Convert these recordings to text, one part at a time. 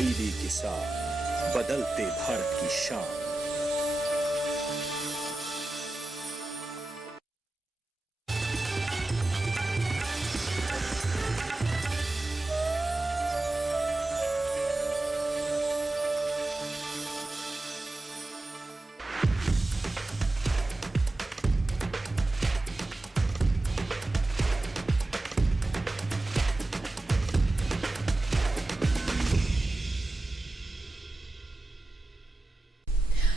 DD किसान, बदलते भारत की शान।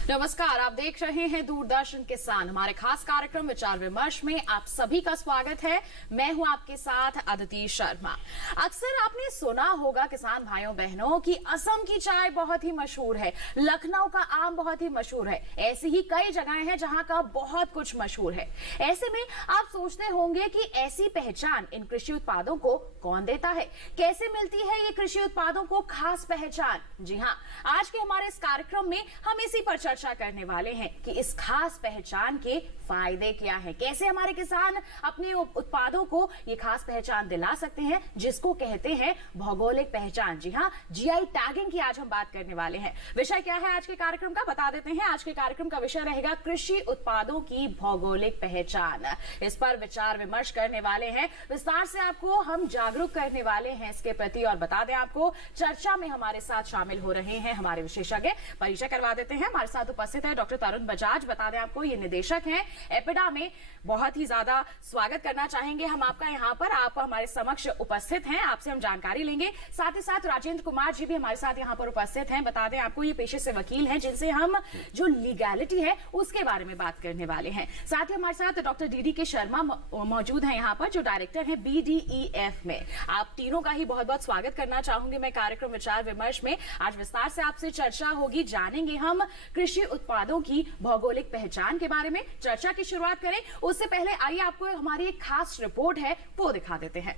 नमस्कार, आप देख रहे हैं दूरदर्शन किसान। हमारे खास कार्यक्रम विचार विमर्श में आप सभी का स्वागत है। मैं हूं आपके साथ अदिति शर्मा। अक्सर आपने सुना होगा किसान भाइयों बहनों की असम की चाय बहुत ही मशहूर है, लखनऊ का आम बहुत ही मशहूर है। ऐसी ही कई जगहें हैं जहां का बहुत कुछ मशहूर है। ऐसे में आप सोचते होंगे कि ऐसी पहचान इन कृषि उत्पादों को कौन देता है, कैसे मिलती है ये कृषि उत्पादों को खास पहचान। जी हाँ, आज के हमारे इस कार्यक्रम में हम इसी पर चर्चा करने वाले हैं कि इस खास पहचान के फायदे क्या हैं, कैसे हमारे किसान अपने उत्पादों को ये खास पहचान दिला सकते हैं जिसको कहते हैं भौगोलिक पहचान। जी हाँ, जीआई टैगिंग की आज हम बात करने वाले हैं। विषय क्या है आज के कार्यक्रम का, बता देते हैं। आज के कार्यक्रम का विषय रहेगा कृषि उत्पादों की भौगोलिक पहचान। इस पर विचार विमर्श करने वाले हैं, विस्तार से आपको हम जागरूक करने वाले हैं इसके प्रति। और बता दें आपको, चर्चा में हमारे साथ शामिल हो रहे हैं हमारे विशेषज्ञ। परिचय करवा देते हैं। हमारे साथ उपस्थित है डॉक्टर तरुण बजाज। बता दें आपको, ये निदेशक हैं एपिडा में। बहुत ही ज्यादा स्वागत करना चाहेंगे हम आपका यहाँ पर, आप हमारे समक्ष उपस्थित हैं, आपसे हम जानकारी लेंगे। साथ ही साथ राजेंद्र कुमार जी भी हमारे साथ यहाँ पर उपस्थित हैं। बता दें आपको, ये पेशे से वकील हैं जिनसे हम जो लीगैलिटी है उसके बारे में बात करने वाले हैं। साथ ही हमारे साथ डॉक्टर डीडी के शर्मा मौजूद है यहाँ पर, जो डायरेक्टर है BDEF में। आप तीनों का ही बहुत बहुत स्वागत करना चाहूंगी मैं कार्यक्रम विचार विमर्श में। आज विस्तार से आपसे चर्चा होगी, जानेंगे हम कृषि उत्पादों की भौगोलिक पहचान के बारे में। चर्चा की शुरुआत करें उससे पहले आइए आपको हमारी एक खास रिपोर्ट है वो दिखा देते हैं।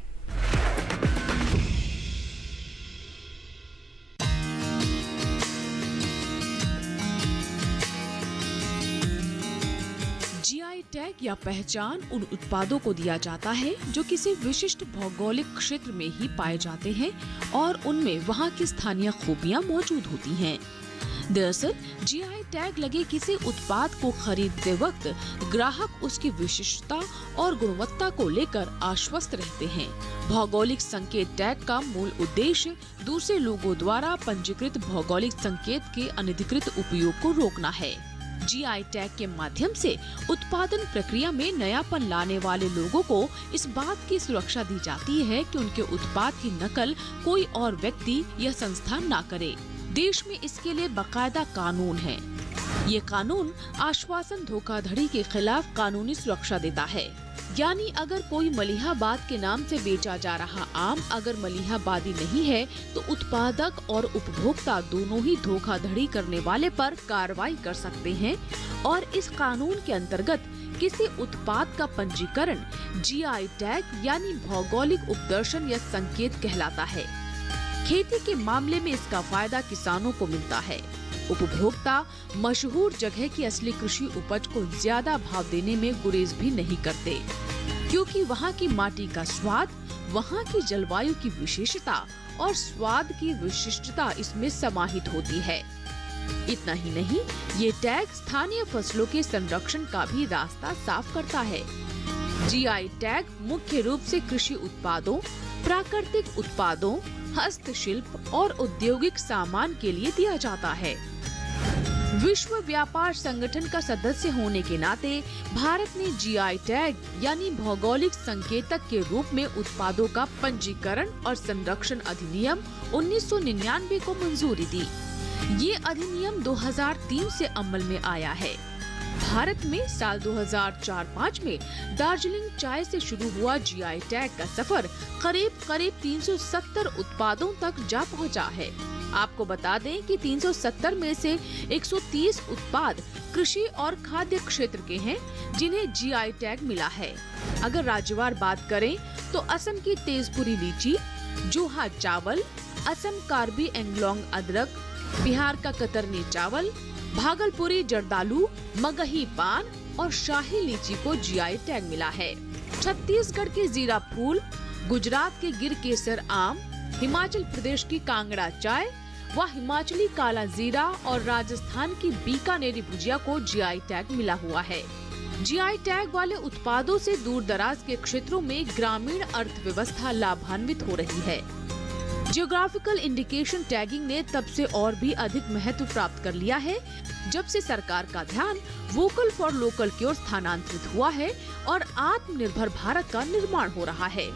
जीआई टैग या पहचान उन उत्पादों को दिया जाता है जो किसी विशिष्ट भौगोलिक क्षेत्र में ही पाए जाते हैं और उनमें वहाँ की स्थानीय खूबियाँ मौजूद होती हैं। दरअसल जीआई टैग लगे किसी उत्पाद को खरीदते वक्त ग्राहक उसकी विशिष्टता और गुणवत्ता को लेकर आश्वस्त रहते हैं। भौगोलिक संकेत टैग का मूल उद्देश्य दूसरे लोगों द्वारा पंजीकृत भौगोलिक संकेत के अनधिकृत उपयोग को रोकना है। जीआई टैग के माध्यम से उत्पादन प्रक्रिया में नयापन लाने वाले लोगों को इस बात की सुरक्षा दी जाती है कि उनके उत्पाद की नकल कोई और व्यक्ति या संस्था न करे। देश में इसके लिए बाकायदा कानून है। ये कानून आश्वासन धोखाधड़ी के खिलाफ कानूनी सुरक्षा देता है। यानी अगर कोई मलिहाबाद के नाम से बेचा जा रहा आम अगर मलिहाबादी नहीं है तो उत्पादक और उपभोक्ता दोनों ही धोखाधड़ी करने वाले पर कार्रवाई कर सकते हैं। और इस कानून के अंतर्गत किसी उत्पाद का पंजीकरण जीआई टैग यानी भौगोलिक उपदर्शन या संकेत कहलाता है। खेती के मामले में इसका फायदा किसानों को मिलता है। उपभोक्ता मशहूर जगह की असली कृषि उपज को ज्यादा भाव देने में गुरेज भी नहीं करते, क्योंकि वहाँ की माटी का स्वाद, वहाँ की जलवायु की विशेषता और स्वाद की विशिष्टता इसमें समाहित होती है। इतना ही नहीं, ये टैग स्थानीय फसलों के संरक्षण का भी रास्ता साफ करता है। जीआई टैग मुख्य रूप से कृषि उत्पादों, प्राकृतिक उत्पादों, हस्तशिल्प और औद्योगिक सामान के लिए दिया जाता है। विश्व व्यापार संगठन का सदस्य होने के नाते भारत ने जीआई टैग यानी भौगोलिक संकेतक के रूप में उत्पादों का पंजीकरण और संरक्षण अधिनियम 1999 को मंजूरी दी। ये अधिनियम 2003 से अमल में आया है। भारत में साल 2004-05 में दार्जिलिंग चाय से शुरू हुआ जीआई टैग का सफर करीब 370 उत्पादों तक जा पहुंचा है। आपको बता दें कि 370 में से 130 उत्पाद कृषि और खाद्य क्षेत्र के हैं जिन्हें जीआई टैग मिला है। अगर राज्यवार बात करें तो असम की तेजपुरी लीची, जोहा चावल, असम कार्बी एंगलोंग अदरक, बिहार का कतरनी चावल, भागलपुरी जर्दालू, मगही पान और शाही लीची को जीआई टैग मिला है। छत्तीसगढ़ के जीरा फूल, गुजरात के गिर केसर आम, हिमाचल प्रदेश की कांगड़ा चाय, वह हिमाचली काला जीरा और राजस्थान की बीकानेरी भुजिया को जीआई टैग मिला हुआ है। जीआई टैग वाले उत्पादों से दूर दराज के क्षेत्रों में ग्रामीण अर्थव्यवस्था लाभान्वित हो रही है। जियोग्राफिकल इंडिकेशन टैगिंग ने तब से और भी अधिक महत्व प्राप्त कर लिया है जब से सरकार का ध्यान वोकल फॉर लोकल की ओर स्थानांतरित हुआ है और आत्मनिर्भर भारत का निर्माण हो रहा है।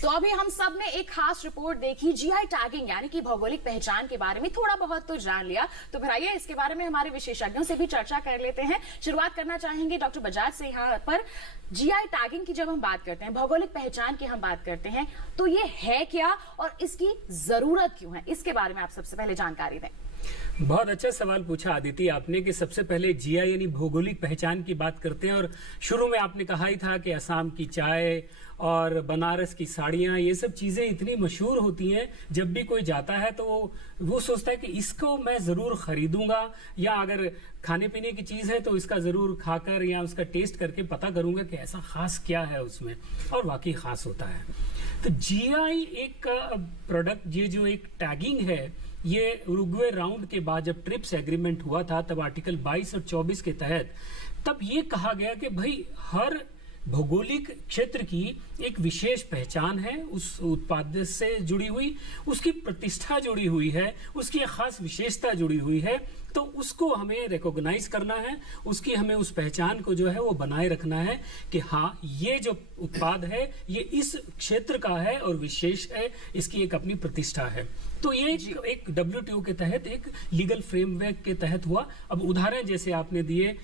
तो अभी हम सब ने एक खास रिपोर्ट देखी, जीआई टैगिंग यानी कि भौगोलिक पहचान के बारे में थोड़ा बहुत तो जान लिया। तो फिर आइए इसके बारे में हमारे विशेषज्ञों से भी चर्चा कर लेते हैं। शुरुआत करना चाहेंगे डॉक्टर बजाज से। यहाँ पर जीआई टैगिंग की जब हम बात करते हैं, भौगोलिक पहचान की हम बात करते हैं, तो ये है क्या और इसकी जरूरत क्यों है, इसके बारे में आप सबसे पहले जानकारी दें। बहुत अच्छा सवाल पूछा आदिति आपने कि सबसे पहले जीआई यानी भौगोलिक पहचान की बात करते हैं। और शुरू में आपने कहा ही था कि असम की चाय और बनारस की साड़ियाँ, ये सब चीज़ें इतनी मशहूर होती हैं, जब भी कोई जाता है तो वो सोचता है कि इसको मैं ज़रूर खरीदूंगा, या अगर खाने पीने की चीज़ है तो इसका ज़रूर खाकर या उसका टेस्ट करके पता करूंगा कि ऐसा खास क्या है उसमें, और वाकई खास होता है। तो जीआई एक प्रोडक्ट, ये जो एक टैगिंग है, ये उरुग्वे राउंड के बाद जब ट्रिप्स एग्रीमेंट हुआ था, तब आर्टिकल 22 और 24 के तहत तब ये कहा गया कि भाई हर भौगोलिक क्षेत्र की एक विशेष पहचान है, उस उत्पाद से जुड़ी हुई, उसकी प्रतिष्ठा जुड़ी हुई है, उसकी एक खास विशेषता जुड़ी हुई है, तो उसको हमें रिकॉग्नाइज करना है, उसकी हमें उस पहचान को जो है वो बनाए रखना है कि हाँ ये जो उत्पाद है ये इस क्षेत्र का है और विशेष है, इसकी एक अपनी प्रतिष्ठा है। तो ये एक WTO के तहत एक लीगल फ्रेमवर्क के तहत हुआ। अब उदाहरण जैसे आपने दिए,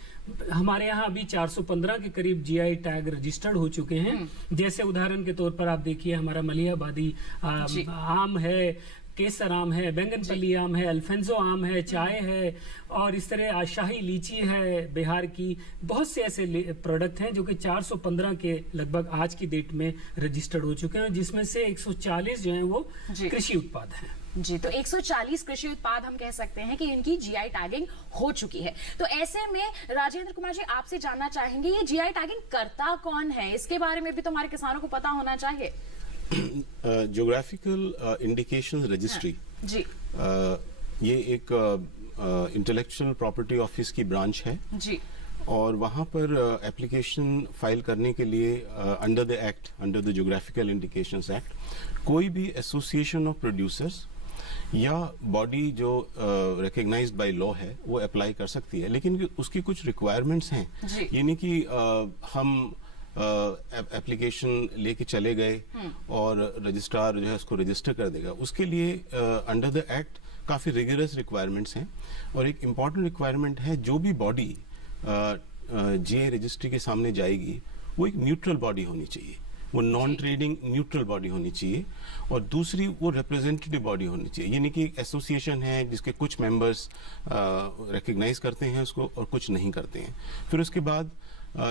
हमारे यहाँ अभी 415 के करीब जीआई टैग रजिस्टर्ड हो चुके हैं। जैसे उदाहरण के तौर पर आप देखिए, हमारा मलिहाबादी आम है, केसर आम है, बैंगनपल्ली आम है, अल्फेंजो आम है, चाय है, और इस तरह शाही लीची है बिहार की। बहुत से ऐसे प्रोडक्ट हैं जो कि 415 के लगभग आज की डेट में रजिस्टर्ड हो चुके हैं, जिसमें से 140 जो हैं वो कृषि उत्पाद हैं। जी, तो 140 कृषि उत्पाद हम कह सकते हैं कि इनकी जीआई टैगिंग हो चुकी है। तो ऐसे में राजेंद्र कुमार जी, आपसे जानना चाहेंगे, ये जीआई टैगिंग करता कौन है, इसके बारे में भी तो हमारे किसानों को पता होना चाहिए। ज्योग्राफिकल इंडिकेशन रजिस्ट्री जी, ये एक इंटेलेक्चुअल प्रॉपर्टी ऑफिस की ब्रांच है जी, और वहाँ पर एप्लीकेशन फाइल करने के लिए under the act, under the geographical indications act, कोई भी एसोसिएशन ऑफ प्रोड्यूसर्स या बॉडी जो रिकग्नाइज्ड बाय लॉ है वो अप्लाई कर सकती है। लेकिन उसकी कुछ रिक्वायरमेंट्स हैं, ये नहीं कि हम एप्लीकेशन लेके चले गए और रजिस्ट्रार जो है उसको रजिस्टर कर देगा। उसके लिए अंडर द एक्ट काफी रिगरस रिक्वायरमेंट्स हैं, और एक इम्पॉर्टेंट रिक्वायरमेंट है, जो भी बॉडी जीआई रजिस्ट्री के सामने जाएगी वो एक न्यूट्रल बॉडी होनी चाहिए, वो नॉन ट्रेडिंग न्यूट्रल बॉडी होनी चाहिए, और दूसरी वो रिप्रेजेंटेटिव बॉडी होनी चाहिए। यानी कि एक एसोसिएशन है जिसके कुछ मेंबर्स रिकग्नाइज करते हैं उसको और कुछ नहीं करते हैं। फिर उसके बाद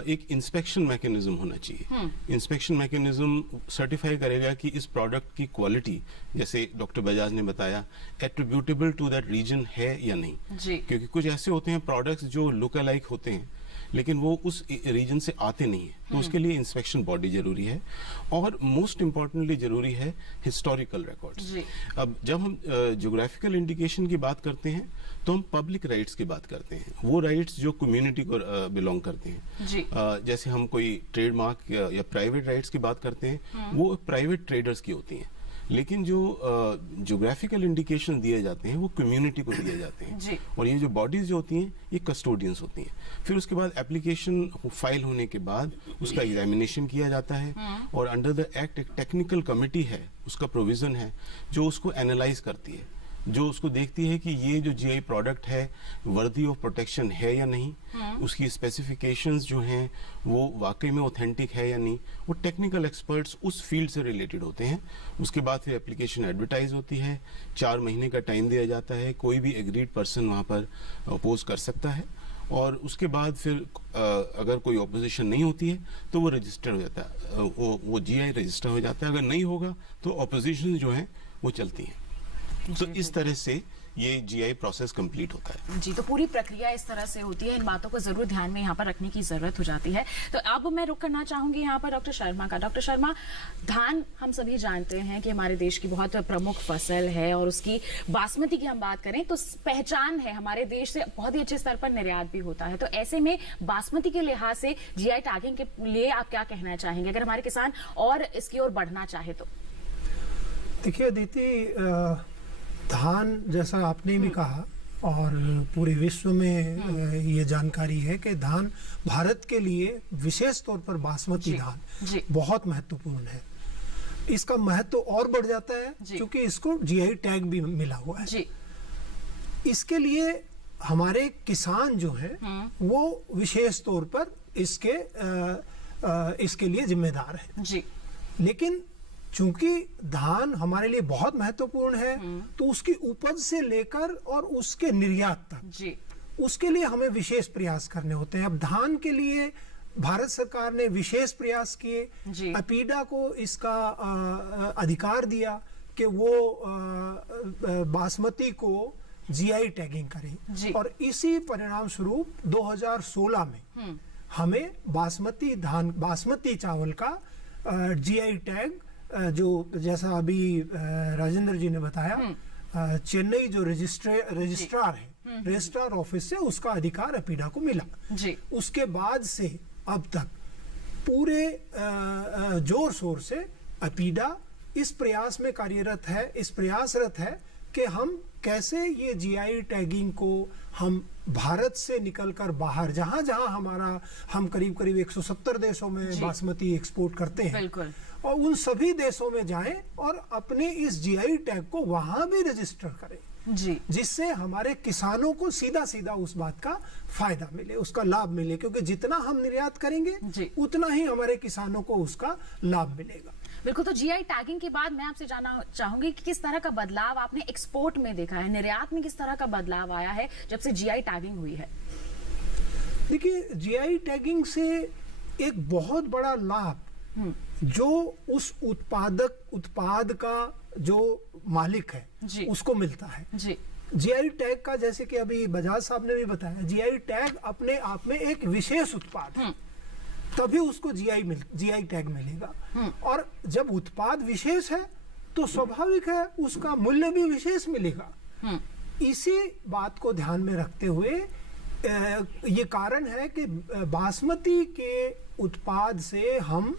एक इंस्पेक्शन मैकेनिज्म होना चाहिए। इंस्पेक्शन मैकेनिज्म सर्टिफाई करेगा कि इस प्रोडक्ट की क्वालिटी, जैसे डॉक्टर बजाज ने बताया, एट्रीब्यूटेबल टू दैट रीजन है या नहीं। क्योंकि कुछ ऐसे होते हैं प्रोडक्ट्स जो लुक अलाइक होते हैं लेकिन वो उस रीजन से आते नहीं है, तो उसके लिए इंस्पेक्शन बॉडी जरूरी है, और मोस्ट इम्पोर्टेंटली जरूरी है हिस्टोरिकल रिकॉर्ड्स। अब जब हम ज्योग्राफिकल इंडिकेशन की बात करते हैं तो हम पब्लिक राइट्स की बात करते हैं, वो राइट्स जो कम्युनिटी को बिलोंग करते हैं। जैसे हम कोई ट्रेडमार्क या प्राइवेट राइट्स की बात करते हैं, वो प्राइवेट ट्रेडर्स की होती हैं। लेकिन जो ज्योग्राफिकल इंडिकेशन दिए जाते हैं वो कम्युनिटी को दिए जाते हैं, और ये जो बॉडीज जो होती हैं ये कस्टोडियंस होती हैं। फिर उसके बाद एप्लीकेशन फाइल होने के बाद उसका एग्जामिनेशन किया जाता है, और अंडर द एक्ट एक टेक्निकल कमेटी है, उसका प्रोविजन है जो उसको एनालाइज करती है, जो उसको देखती है कि ये जो जीआई प्रोडक्ट है वर्दी ऑफ प्रोटेक्शन है या नहीं, उसकी स्पेसिफिकेशंस जो हैं वो वाकई में ऑथेंटिक है या नहीं। वो टेक्निकल एक्सपर्ट्स उस फील्ड से रिलेटेड होते हैं। उसके बाद फिर एप्लीकेशन एडवर्टाइज होती है, 4 महीने का टाइम दिया जाता है, कोई भी एग्रीड पर्सन वहाँ पर अपोज कर सकता है, और उसके बाद फिर अगर कोई ऑपोजिशन नहीं होती है तो वो रजिस्टर हो जाता है, वो जीआई रजिस्टर हो जाता है। अगर नहीं होगा तो ऑपोजिशन जो है वो चलती है। तो इस तरह से ये जीआई प्रोसेस कंप्लीट होता है। जी, तो पूरी प्रक्रिया इस तरह से होती है, इन बातों को जरूर ध्यान में यहाँ पर रखने की जरूरत हो जाती है। तो अब मैं रुक करना चाहूंगी यहाँ पर डॉक्टर शर्मा का। डॉक्टर शर्मा, धान हम सभी जानते हैं कि हमारे देश की बहुत प्रमुख फसल है, और उसकी बासमती की हम बात करें तो पहचान है, हमारे देश से बहुत ही अच्छे स्तर पर निर्यात भी होता है। तो ऐसे में बासमती के लिहाज से जीआई टैगिंग के लिए आप क्या कहना चाहेंगे, अगर हमारे किसान और इसकी ओर बढ़ना चाहे तो? देखिए अदिति, धान जैसा आपने भी कहा और पूरे विश्व में ये जानकारी है कि धान भारत के लिए विशेष तौर पर बासमती धान बहुत महत्वपूर्ण है। इसका महत्व और बढ़ जाता है क्योंकि इसको जीआई टैग भी मिला हुआ है जी। इसके लिए हमारे किसान जो हैं वो विशेष तौर पर इसके लिए जिम्मेदार है जी। लेकिन चूंकि धान हमारे लिए बहुत महत्वपूर्ण है तो उसकी उपज से लेकर और उसके निर्यात तक जी, उसके लिए हमें विशेष प्रयास करने होते हैं। अब धान के लिए भारत सरकार ने विशेष प्रयास किए, अपीडा को इसका अधिकार दिया कि वो बासमती को जीआई टैगिंग करें, और इसी परिणाम स्वरूप 2016 में हमें बासमती चावल का जीआई टैग, जो जैसा अभी राजेंद्र जी ने बताया, चेन्नई जो रजिस्ट्रार है, रजिस्ट्रार ऑफिस से उसका अधिकार अपीडा को मिला जी। उसके बाद से अब तक पूरे जोर शोर से अपीडा इस प्रयास में कार्यरत है, इस प्रयासरत है कि हम कैसे ये जीआई टैगिंग को हम भारत से निकलकर बाहर, जहां जहां हम करीब 170 देशों में बासमती एक्सपोर्ट करते हैं, और उन सभी देशों में जाएं और अपने इस जीआई टैग को वहां भी रजिस्टर करें जी, जिससे हमारे किसानों को सीधा सीधा उस बात का फायदा मिले, उसका लाभ मिले, क्योंकि जितना हम निर्यात करेंगे उतना ही हमारे किसानों को उसका लाभ मिलेगा। बिल्कुल। तो जीआई टैगिंग के बाद मैं आपसे जानना चाहूंगी कि किस तरह का बदलाव आपने एक्सपोर्ट में देखा है, निर्यात में किस तरह का बदलाव आया है जब से जीआई टैगिंग हुई है? देखिए, जीआई टैगिंग से एक बहुत बड़ा लाभ जो उस उत्पाद का जो मालिक है उसको मिलता है जी। जीआई टैग का, जैसे कि अभी बजाज साहब ने भी बताया, जीआई टैग अपने आप में एक विशेष उत्पाद है, तभी उसको जीआई टैग मिलेगा। और जब उत्पाद विशेष है तो स्वाभाविक है उसका मूल्य भी विशेष मिलेगा। इसी बात को ध्यान में रखते हुए ये कारण है कि बासमती के उत्पाद से हम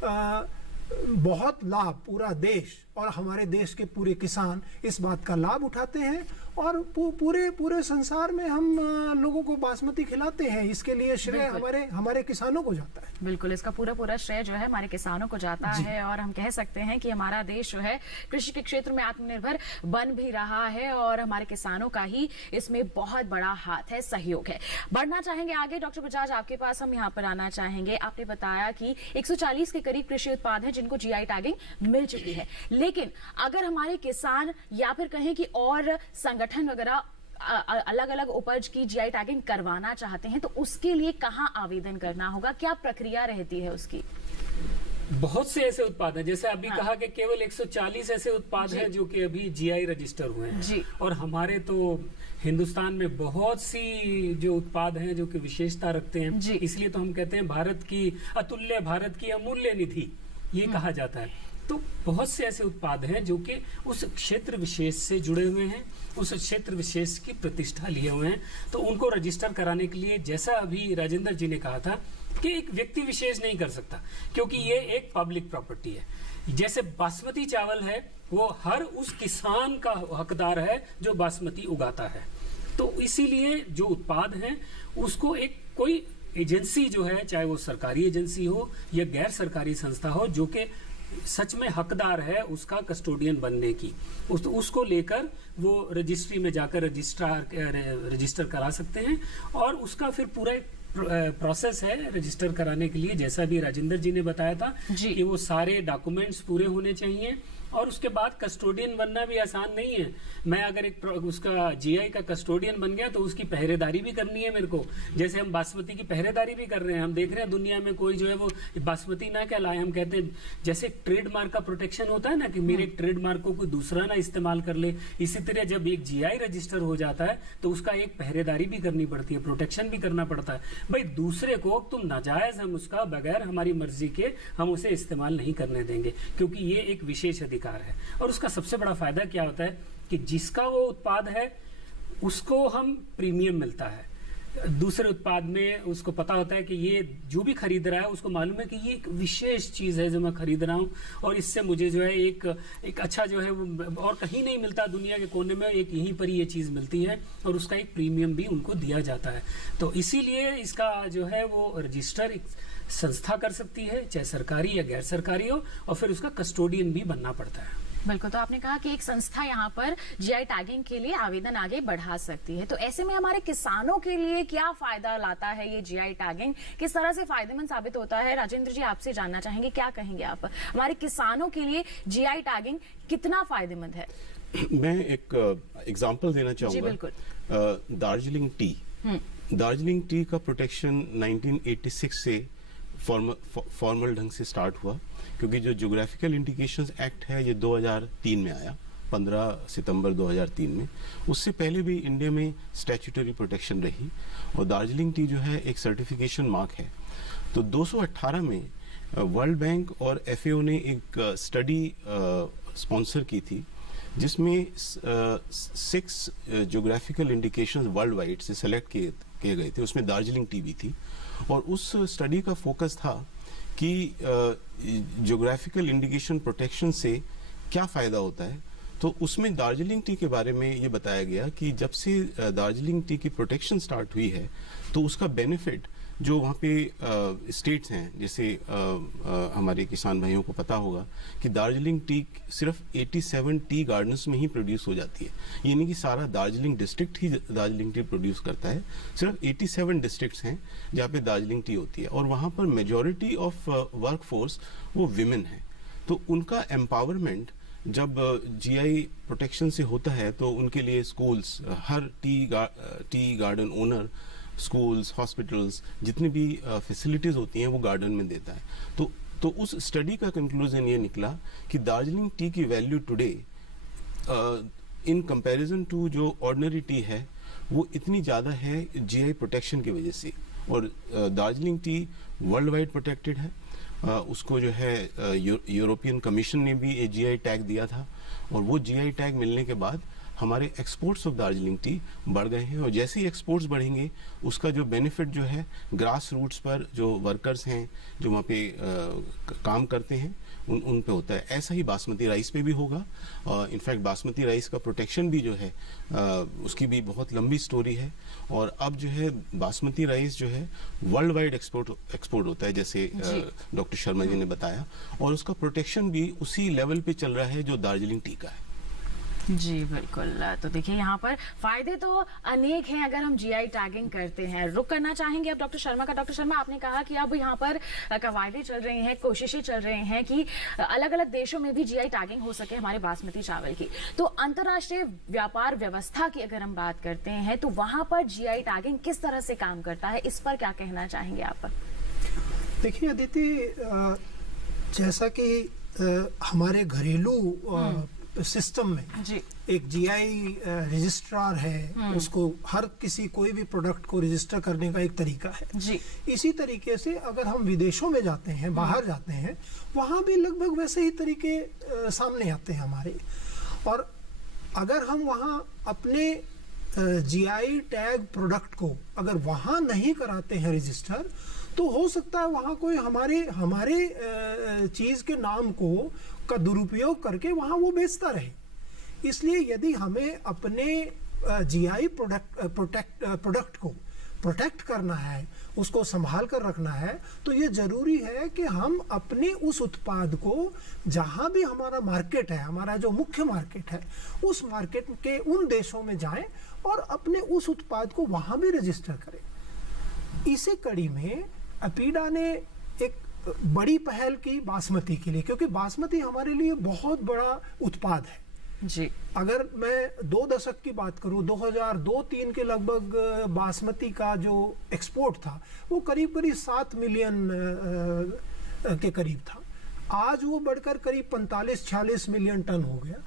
बहुत लाभ, पूरा देश और हमारे देश के पूरे किसान इस बात का लाभ उठाते हैं, और पूरे संसार में हम लोगों को बासमती खिलाते हैं। इसके लिए श्रेय हमारे किसानों को जाता है। बिल्कुल, इसका पूरा श्रेय जो है हमारे किसानों को जाता है, और हम कह सकते हैं कि हमारा देश जो है कृषि के क्षेत्र में आत्मनिर्भर बन भी रहा है, और हमारे किसानों का ही इसमें बहुत बड़ा हाथ है, सहयोग है। बढ़ना चाहेंगे आगे। डॉक्टर बजाज, आपके पास हम यहाँ पर आना चाहेंगे। आपने बताया कि 140 के करीब कृषि उत्पाद हैं जिनको जीआई टैगिंग मिल चुकी है, लेकिन अगर हमारे किसान या फिर कहें कि और संगठन वगैरह अलग अलग उपज की जीआई टैगिंग करवाना चाहते हैं तो उसके लिए कहां आवेदन करना होगा, क्या प्रक्रिया रहती है उसकी? बहुत से ऐसे उत्पाद हैं, जैसे अभी कहा कि केवल 140 ऐसे उत्पाद हैं जो कि अभी जीआई रजिस्टर हुए हैं, और हमारे तो हिंदुस्तान में बहुत सी जो उत्पाद हैं जो कि विशेषता रखते हैं, इसलिए तो हम कहते हैं भारत की अतुल्य, भारत की अमूल्य निधि ये कहा जाता है। तो बहुत से ऐसे उत्पाद हैं जो कि उस क्षेत्र विशेष से जुड़े हुए हैं, उस क्षेत्र विशेष की प्रतिष्ठा लिए हुए हैं, तो उनको रजिस्टर कराने के लिए, जैसा अभी राजेंद्र जी ने कहा था कि एक व्यक्ति विशेष नहीं कर सकता, क्योंकि ये एक पब्लिक प्रॉपर्टी है। जैसे बासमती चावल है वो हर उस किसान का हकदार है जो बासमती उगाता है, तो इसीलिए जो उत्पाद हैं उसको एक कोई एजेंसी जो है, चाहे वो सरकारी एजेंसी हो या गैर सरकारी संस्था हो, जो कि सच में हकदार है उसका कस्टोडियन बनने की, उसको लेकर वो रजिस्ट्री में जाकर रजिस्टर करा सकते हैं, और उसका फिर पूरा एक प्रोसेस है रजिस्टर कराने के लिए। जैसा भी राजेंद्र जी ने बताया था कि वो सारे डॉक्यूमेंट्स पूरे होने चाहिए, और उसके बाद कस्टोडियन बनना भी आसान नहीं है। मैं अगर एक उसका जीआई का कस्टोडियन बन गया तो उसकी पहरेदारी भी करनी है मेरे को। जैसे हम बासमती की पहरेदारी भी कर रहे हैं, हम देख रहे हैं दुनिया में कोई जो है वो बासमती ना कहलाए। हम कहते हैं जैसे ट्रेडमार्क का प्रोटेक्शन होता है ना, कि मेरे ट्रेडमार्क को कोई दूसरा ना इस्तेमाल कर ले, इसी तरह जब एक जीआई रजिस्टर हो जाता है तो उसका एक पहरेदारी भी करनी पड़ती है, प्रोटेक्शन भी करना पड़ता है। भाई दूसरे को तुम नाजायज हम उसका बगैर हमारी मर्जी के हम उसे इस्तेमाल नहीं करने देंगे, क्योंकि ये एक विशेष अधिकार है। और उसका सबसे बड़ा फायदा क्या होता है कि जिसका वो उत्पाद है उसको हम प्रीमियम मिलता है। दूसरे उत्पाद में उसको पता होता है कि ये जो भी खरीद रहा है उसको मालूम है कि ये एक विशेष चीज है जो मैं खरीद रहा हूँ, और इससे मुझे जो है एक अच्छा जो है वो और कहीं नहीं मिलता दुनिया के कोने में, एक यहीं पर ही ये चीज मिलती है, और उसका एक प्रीमियम भी उनको दिया जाता है। तो इसीलिए इसका जो है वो रजिस्टर एक संस्था कर सकती है, चाहे सरकारी या गैर सरकारी हो, और फिर उसका कस्टोडियन भी बनना पड़ता है। बिल्कुल, तो आपने कहा कि एक संस्था यहाँ पर जीआई टैगिंग के लिए आवेदन आगे बढ़ा सकती है। तो ऐसे में हमारे किसानों के लिए क्या फायदा लाता है ये जीआई टैगिंग, किस तरह से फायदेमंद साबित होता है? राजेंद्र जी, आपसे जानना चाहेंगे, क्या कहेंगे आप? हमारे किसानों के लिए जीआई टैगिंग कितना फायदेमंद है? मैं एक एग्जांपल देना चाहूंगा। बिल्कुल। दार्जिलिंग टी का प्रोटेक्शन 1986 से फॉर्मल ढंग से स्टार्ट हुआ, क्योंकि जो ज्योग्राफिकल इंडिकेशंस एक्ट है ये 2003 में आया, 15 सितंबर 2003 में। उससे पहले भी इंडिया में स्टैट्यूटरी प्रोटेक्शन रही, और दार्जिलिंग टी जो है एक सर्टिफिकेशन मार्क है। तो 218 में वर्ल्ड बैंक और एफएओ ने एक स्टडी स्पॉन्सर की थी, जिसमें 6 ज्योग्राफिकल इंडिकेशंस वर्ल्ड वाइड से सेलेक्ट किए गए थे। उसमें दार्जिलिंग टी भी थी, और उस स्टडी का फोकस था कि ज्योग्राफिकल इंडिकेशन प्रोटेक्शन से क्या फायदा होता है। तो उसमें दार्जिलिंग टी के बारे में ये बताया गया कि जब से दार्जिलिंग टी की प्रोटेक्शन स्टार्ट हुई है तो उसका बेनिफिट जो वहाँ पे स्टेट्स हैं, जैसे हमारे किसान भाइयों को पता होगा कि दार्जिलिंग टी सिर्फ 87 टी गार्डन्स में ही प्रोड्यूस हो जाती है। ये नहीं कि सारा दार्जिलिंग डिस्ट्रिक्ट ही दार्जिलिंग टी प्रोड्यूस करता है, सिर्फ 87 डिस्ट्रिक्ट्स हैं जहाँ पे दार्जिलिंग टी होती है, और वहाँ पर मेजॉरिटी ऑफ वर्क फोर्स वो विमेन है। तो उनका एम्पावरमेंट जब जीआई प्रोटेक्शन से होता है तो उनके लिए स्कूल्स, हर tea garden owner schools, hospitals, जितनी भी फैसिलिटीज होती हैं वो गार्डन में देता है। तो उस स्टडी का कंक्लूजन ये निकला कि दार्जिलिंग टी की value today in comparison to जो ऑर्डिनरी टी है वो इतनी ज़्यादा है जीआई प्रोटेक्शन की वजह से। और Darjeeling T world wide protected है, उसको जो है यूरोपियन कमीशन ने भी एक जीआई टैग दिया था, और वो जीआई टैग मिलने के बाद हमारे एक्सपोर्ट्स ऑफ दार्जिलिंग टी बढ़ गए हैं। और जैसे ही एक्सपोर्ट्स बढ़ेंगे उसका जो बेनिफिट जो है ग्रास रूट्स पर जो वर्कर्स हैं जो वहाँ पे काम करते हैं उन पे होता है। ऐसा ही बासमती राइस पे भी होगा। इनफैक्ट बासमती राइस का प्रोटेक्शन भी जो है उसकी भी बहुत लंबी स्टोरी है, और अब जो है बासमती राइस जो है वर्ल्ड वाइड एक्सपोर्ट होता है, जैसे डॉक्टर शर्मा जी ने बताया, और उसका प्रोटेक्शन भी उसी लेवल पे चल रहा है जो दार्जिलिंग टी का है। जी बिल्कुल। तो देखिए यहाँ पर फायदे तो अनेक हैं अगर हम जीआई टैगिंग करते हैं। रुक करना चाहेंगे अब डॉक्टर शर्मा का। डॉक्टर शर्मा, आपने कहा कि अब यहाँ पर कवायदे चल रही हैं, कोशिशें चल रही हैं कि अलग अलग देशों में भी जीआई टैगिंग हो सके हमारे बासमती चावल की। तो अंतर्राष्ट्रीय व्यापार व्यवस्था की अगर हम बात करते हैं तो वहां पर जीआई टैगिंग किस तरह से काम करता है, इस पर क्या कहना चाहेंगे आप? देखिए अदिति, जैसा कि हमारे घरेलू सिस्टम में जी। एक जीआई रजिस्ट्रार है, उसको हर किसी कोई भी प्रोडक्ट को रजिस्टर करने का एक तरीका है जी। इसी तरीके से अगर हम विदेशों में जाते हैं, बाहर जाते हैं, वहां भी लगभग वैसे ही तरीके सामने आते हैं हमारे। और अगर हम वहां अपने जीआई टैग प्रोडक्ट को अगर वहां नहीं कराते हैं रजिस्टर, तो हो सकता है वहां कोई हमारे चीज के नाम का दुरुपयोग करके वहां वो बेचता रहे। इसलिए यदि हमें अपने जीआई प्रोडक्ट को प्रोटेक्ट करना है, उसको संभाल कर रखना है, तो ये जरूरी है कि हम अपने उस उत्पाद को जहां भी हमारा मार्केट है, हमारा जो मुख्य मार्केट है, उस मार्केट के उन देशों में जाएं और अपने उस उत्पाद को वहां भी रजिस्टर करें। इसी कड़ी में अपीडा ने एक बड़ी पहल की बासमती के लिए, क्योंकि बासमती हमारे लिए बहुत बड़ा उत्पाद है जी। अगर मैं 2 दशक की बात करूं, 2002-03 के लगभग बासमती का जो एक्सपोर्ट था वो करीब करीब 7 मिलियन के करीब था। आज वो बढ़कर करीब 45-46 मिलियन टन हो गया।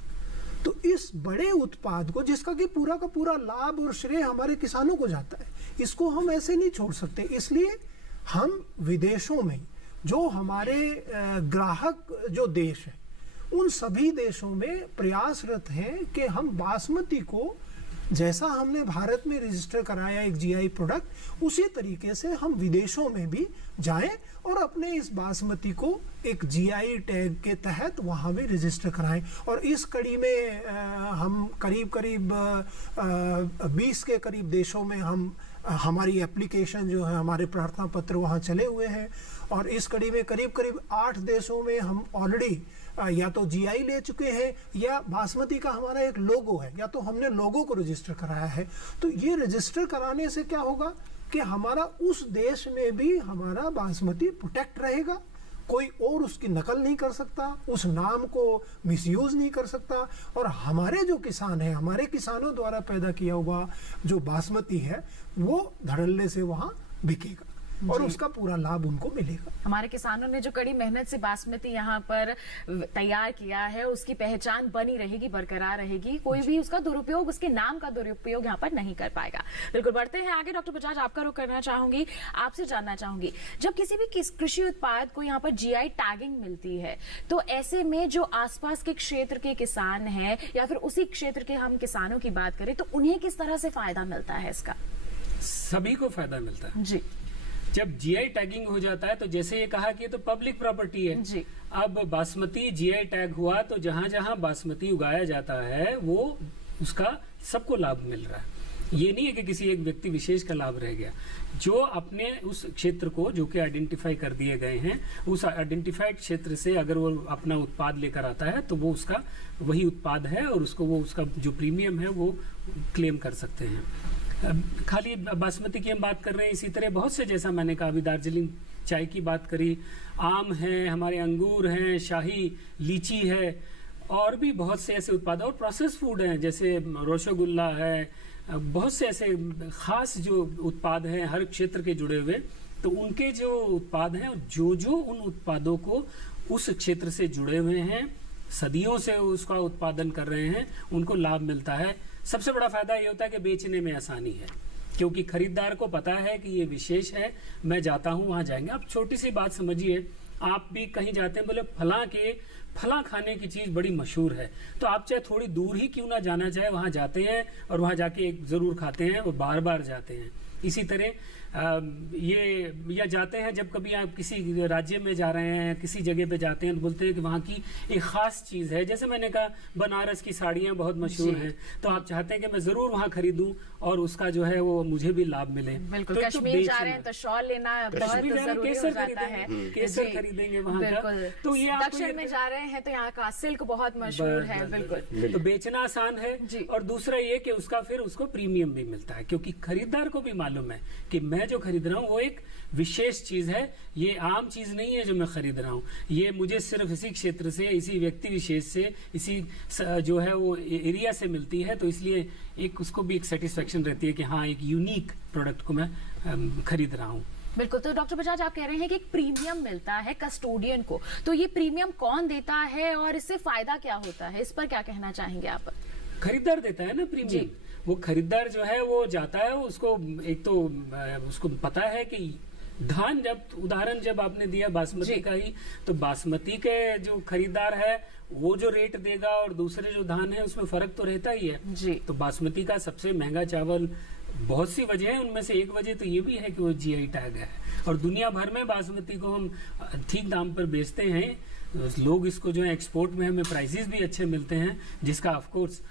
तो इस बड़े उत्पाद को, जिसका कि पूरा का पूरा लाभ और श्रेय हमारे किसानों को जाता है, इसको हम ऐसे नहीं छोड़ सकते। इसलिए हम विदेशों में जो हमारे ग्राहक जो देश है, उन सभी देशों में प्रयासरत हैं कि हम बासमती को, जैसा हमने भारत में रजिस्टर कराया एक जीआई प्रोडक्ट, उसी तरीके से हम विदेशों में भी जाएं और अपने इस बासमती को एक जीआई टैग के तहत वहां भी रजिस्टर कराएं। और इस कड़ी में हम करीब 20 के करीब देशों में हम हमारी एप्लीकेशन जो है, हमारे प्रार्थना पत्र वहाँ चले हुए हैं। और इस कड़ी में करीब 8 देशों में हम ऑलरेडी या तो जीआई ले चुके हैं, या बासमती का हमारा एक लोगो है, या तो हमने लोगो को रजिस्टर कराया है। तो ये रजिस्टर कराने से क्या होगा कि हमारा उस देश में भी हमारा बासमती प्रोटेक्ट रहेगा, कोई और उसकी नकल नहीं कर सकता, उस नाम को मिसयूज नहीं कर सकता, और हमारे जो किसान हैं, हमारे किसानों द्वारा पैदा किया हुआ जो बासमती है वो धड़ल्ले से वहाँ बिकेगा और उसका पूरा लाभ उनको मिलेगा। हमारे किसानों ने जो कड़ी मेहनत से बासमती यहाँ पर तैयार किया है, उसकी पहचान बनी रहेगी, बरकरार रहेगी। कोई भी उसका दुरुपयोग, उसके नाम का दुरुपयोग यहाँ पर नहीं कर पाएगा। बिल्कुल, बढ़ते हैं आगे। डॉक्टर बजाज, आपका रुख करना चाहूंगी, आपसे जानना चाहूंगी, जब किसी भी कृषि उत्पाद को यहाँ पर जीआई टैगिंग मिलती है, तो ऐसे में जो आसपास के क्षेत्र के किसान हैं या फिर उसी क्षेत्र के हम किसानों की बात करें, तो उन्हें किस तरह से फायदा मिलता है इसका? सभी को फायदा मिलता है जी। जब जीआई टैगिंग हो जाता है तो जैसे ये कहा कि ये तो पब्लिक प्रॉपर्टी है जी। अब बासमती जीआई टैग हुआ तो जहां जहां बासमती उगाया जाता है वो उसका सबको लाभ मिल रहा है। ये नहीं है कि किसी एक व्यक्ति विशेष का लाभ रह गया। जो अपने उस क्षेत्र को, जो कि आइडेंटिफाई कर दिए गए हैं, उस आइडेंटिफाइड क्षेत्र से अगर वो अपना उत्पाद लेकर आता है तो वो उसका वही उत्पाद है और उसको वो उसका जो प्रीमियम है वो क्लेम कर सकते हैं। खाली बासमती की हम बात कर रहे हैं, इसी तरह बहुत से, जैसा मैंने कहा अभी दार्जिलिंग चाय की बात करी, आम है, हमारे अंगूर हैं, शाही लीची है, और भी बहुत से ऐसे उत्पाद और प्रोसेस फूड हैं जैसे रसगुल्ला है, बहुत से ऐसे खास जो उत्पाद हैं हर क्षेत्र के जुड़े हुए। तो उनके जो उत्पाद हैं, जो उन उत्पादों को उस क्षेत्र से जुड़े हुए हैं, सदियों से उसका उत्पादन कर रहे हैं, उनको लाभ मिलता है। सबसे बड़ा फायदा ये होता है कि बेचने में आसानी है, क्योंकि खरीदार को पता है कि ये विशेष है, मैं जाता हूँ वहां जाएंगे। आप छोटी सी बात समझिए, आप भी कहीं जाते हैं, बोले फला खाने की चीज बड़ी मशहूर है, तो आप चाहे थोड़ी दूर ही क्यों ना जाना चाहे, वहां जाते हैं और वहां जाके जरूर खाते हैं और बार बार जाते हैं। इसी तरह या जाते हैं जब कभी आप किसी राज्य में जा रहे हैं, किसी जगह पे जाते हैं तो बोलते हैं कि वहाँ की एक खास चीज़ है, जैसे मैंने कहा बनारस की साड़ियाँ बहुत मशहूर हैं, तो आप चाहते हैं कि मैं ज़रूर वहाँ खरीदूं और उसका जो है वो मुझे भी लाभ मिले। बिल्कुल, तो कश्मीर जा रहे हैं तो शॉल लेना बहुत जरूरी हो जाता है, केसर खरीदेंगे वहाँ का। तो ये दक्षिण में जा रहे हैं तो यहाँ का सिल्क बहुत मशहूर है। बिल्कुल, तो बेचना आसान है, और दूसरा ये कि उसका फिर उसको प्रीमियम भी मिलता है, क्योंकि खरीदार को भी मालूम है कि मैं जो खरीद रहा हूँ वो एक विशेष चीज है, ये आम चीज नहीं है जो मैं खरीद रहा हूँ, ये मुझे सिर्फ इसी क्षेत्र से, इसी व्यक्ति विशेष से, इसी जो है वो एरिया से मिलती है। तो इसलिए एक उसको भी एक सेटिस्फेक्शन रहती है कि हाँ, एक यूनिक प्रोडक्ट को मैं खरीद रहा हूँ। बिल्कुल, तो डॉक्टर बजाज आप कह रहे हैं कि एक प्रीमियम मिलता है कस्टोडियन को, तो ये प्रीमियम कौन देता है और इससे फायदा क्या होता है, इस पर क्या कहना चाहेंगे आप? खरीदार देता है ना प्रीमियम। वो खरीदार जो है वो जाता है, उसको एक तो उसको पता है कि धान, जब उदाहरण जब आपने दिया बासमती का ही, तो बासमती के जो खरीदार है वो जो रेट देगा और दूसरे जो धान है उसमें फर्क तो रहता ही है जी। तो बासमती का सबसे महंगा चावल, बहुत सी वजह है, उनमें से एक वजह तो ये भी है कि वो जीआई टैग है, और दुनिया भर में बासमती को हम ठीक दाम पर बेचते हैं। लोग इसको जो है एक्सपोर्ट में हमें प्राइसेस भी अच्छे मिलते हैं, जिसका ऑफ कोर्स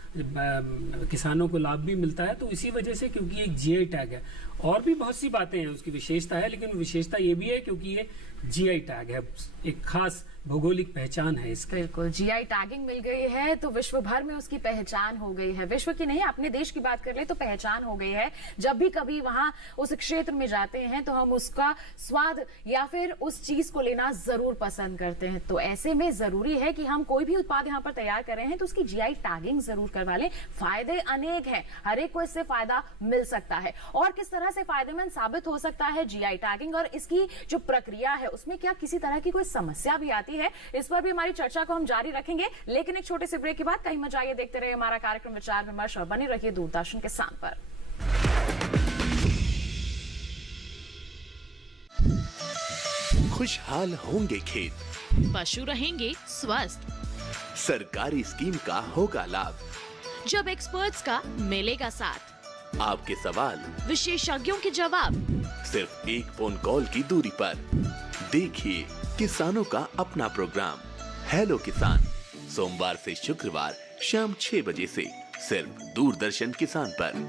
किसानों को लाभ भी मिलता है। तो इसी वजह से, क्योंकि एक जीआई टैग है, और भी बहुत सी बातें हैं उसकी विशेषता है, लेकिन विशेषता ये भी है क्योंकि ये जीआई टैग है, एक खास भौगोलिक पहचान है इसकी। बिल्कुल, जीआई टैगिंग मिल गई है तो विश्व भर में उसकी पहचान हो गई है। विश्व की नहीं, अपने देश की बात कर ले तो पहचान हो गई है। जब भी कभी वहां उस क्षेत्र में जाते हैं तो हम उसका स्वाद या फिर उस चीज को लेना जरूर पसंद करते हैं। तो ऐसे में जरूरी है कि हम कोई भी उत्पाद यहाँ पर तैयार कर रहे हैं तो उसकी जीआई टैगिंग जरूर करवा लें। फायदे अनेक हैं, हर एक को इससे फायदा मिल सकता है। और किस तरह से फायदेमंद साबित हो सकता है जीआई टैगिंग और इसकी जो प्रक्रिया है उसमें क्या किसी तरह की कोई समस्या भी आती है, इस पर भी हमारी चर्चा को हम जारी रखेंगे। लेकिन एक छोटे से ब्रेक के बाद कहीं मत जाइए, देखते रहिए हमारा कार्यक्रम विचार विमर्श और बने रहिए दूरदर्शन किसान पर। खुशहाल होंगे खेत, पशु रहेंगे स्वस्थ, सरकारी स्कीम का होगा लाभ, जब एक्सपर्ट्स का मिलेगा साथ, आपके सवाल विशेषज्ञों के जवाब, सिर्फ एक फोन कॉल की दूरी पर। देखिए किसानों का अपना प्रोग्राम हेलो किसान, सोमवार से शुक्रवार शाम 6 बजे से सिर्फ दूरदर्शन किसान पर।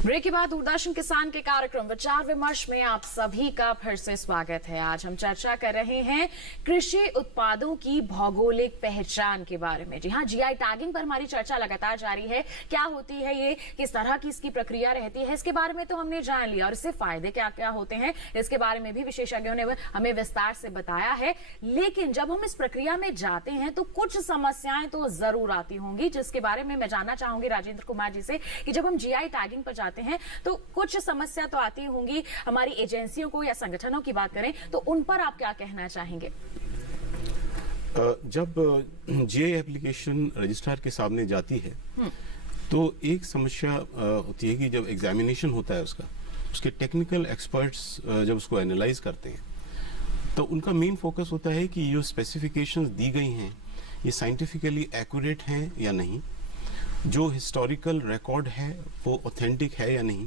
ब्रेक के बाद दूरदर्शन किसान के कार्यक्रम विचार विमर्श में आप सभी का फिर से स्वागत है। आज हम चर्चा कर रहे हैं कृषि उत्पादों की भौगोलिक पहचान के बारे में। जी हाँ, जीआई टैगिंग पर हमारी चर्चा लगातार जारी है। क्या होती है ये, किस तरह की इसकी प्रक्रिया रहती है, इसके बारे में तो हमने जान लिया और इससे फायदे क्या क्या होते हैं इसके बारे में भी विशेषज्ञों ने हमें विस्तार से बताया है। लेकिन जब हम इस प्रक्रिया में जाते हैं तो कुछ समस्याएं तो जरूर आती होंगी, जिसके बारे में मैं जानना चाहूंगी राजेंद्र कुमार जी से कि जब हम जीआई टैगिंग पर जाते हैं तो कुछ समस्या तो आती होंगी। हमारी एजेंसियों को या संगठनों की बात करें तो उन पर आप क्या कहना चाहेंगे? जब जीआई एप्लीकेशन रजिस्ट्रार के सामने जाती है तो एक समस्या होती है कि जब एग्जामिनेशन होता है उसके टेक्निकल एक्सपर्ट्स जब उसको एनालाइज करते हैं तो उनका मेन फोकस होता है कि ये स्पेसिफिकेशंस दी गई हैं ये साइंटिफिकली एक्यूरेट हैं या नहीं, जो हिस्टोरिकल रिकॉर्ड है वो ऑथेंटिक है या नहीं।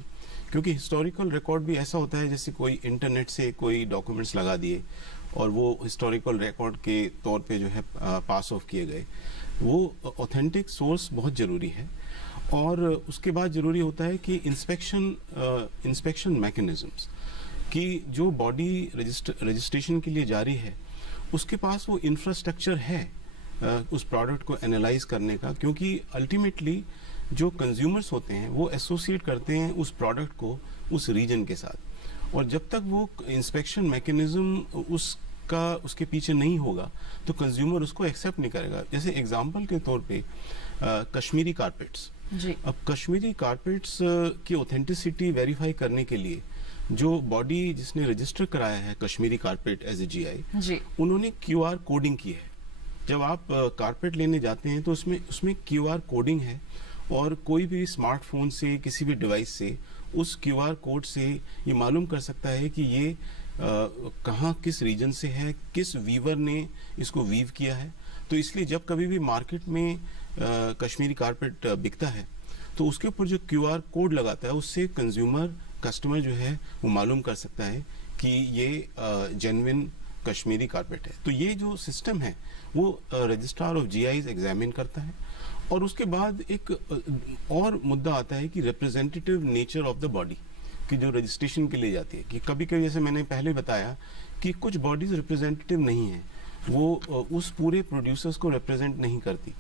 क्योंकि हिस्टोरिकल रिकॉर्ड भी ऐसा होता है जैसे कोई इंटरनेट से कोई डॉक्यूमेंट्स लगा दिए और वो हिस्टोरिकल रिकॉर्ड के तौर पे जो है पास ऑफ किए गए, वो ऑथेंटिक सोर्स बहुत ज़रूरी है। और उसके बाद ज़रूरी होता है कि इंस्पेक्शन मैकेनिज्म्स कि जो बॉडी रजिस्ट्रेशन के लिए जारी है उसके पास वो इंफ्रास्ट्रक्चर है उस प्रोडक्ट को एनालाइज करने का। क्योंकि अल्टीमेटली जो कंज्यूमर्स होते हैं वो एसोसिएट करते हैं उस प्रोडक्ट को उस रीजन के साथ, और जब तक वो इंस्पेक्शन मैकेनिज्म उसके पीछे नहीं होगा तो कंज्यूमर उसको एक्सेप्ट नहीं करेगा। जैसे एग्जांपल के तौर पे कश्मीरी कारपेट्स, अब कश्मीरी कारपेट्स की ऑथेंटिसिटी वेरीफाई करने के लिए जो बॉडी जिसने रजिस्टर कराया है Kashmiri carpet as a GI, उन्होंने क्यूआर कोडिंग की है। जब आप कारपेट लेने जाते हैं तो उसमें क्यूआर कोडिंग है और कोई भी स्मार्टफोन से किसी भी डिवाइस से उस क्यूआर कोड से ये मालूम कर सकता है कि ये कहाँ किस रीजन से है, किस वीवर ने इसको वीव किया है। तो इसलिए जब कभी भी मार्केट में कश्मीरी कारपेट बिकता है तो उसके ऊपर जो क्यूआर कोड लगाता है उससे कस्टमर जो है वो मालूम कर सकता है कि ये जेन्युइन कश्मीरी कारपेट है। तो ये जो सिस्टम है वो रजिस्ट्रार ऑफ जीआईज एग्जामिन करता है। और उसके बाद एक और मुद्दा आता है कि representative nature of the body कि जो रजिस्ट्रेशन के लिए जाती है, कि कभी कभी जैसे मैंने पहले बताया कि कुछ बॉडीज रिप्रेजेंटेटिव नहीं है, वो उस पूरे प्रोड्यूसर्स को रिप्रेजेंट नहीं करती।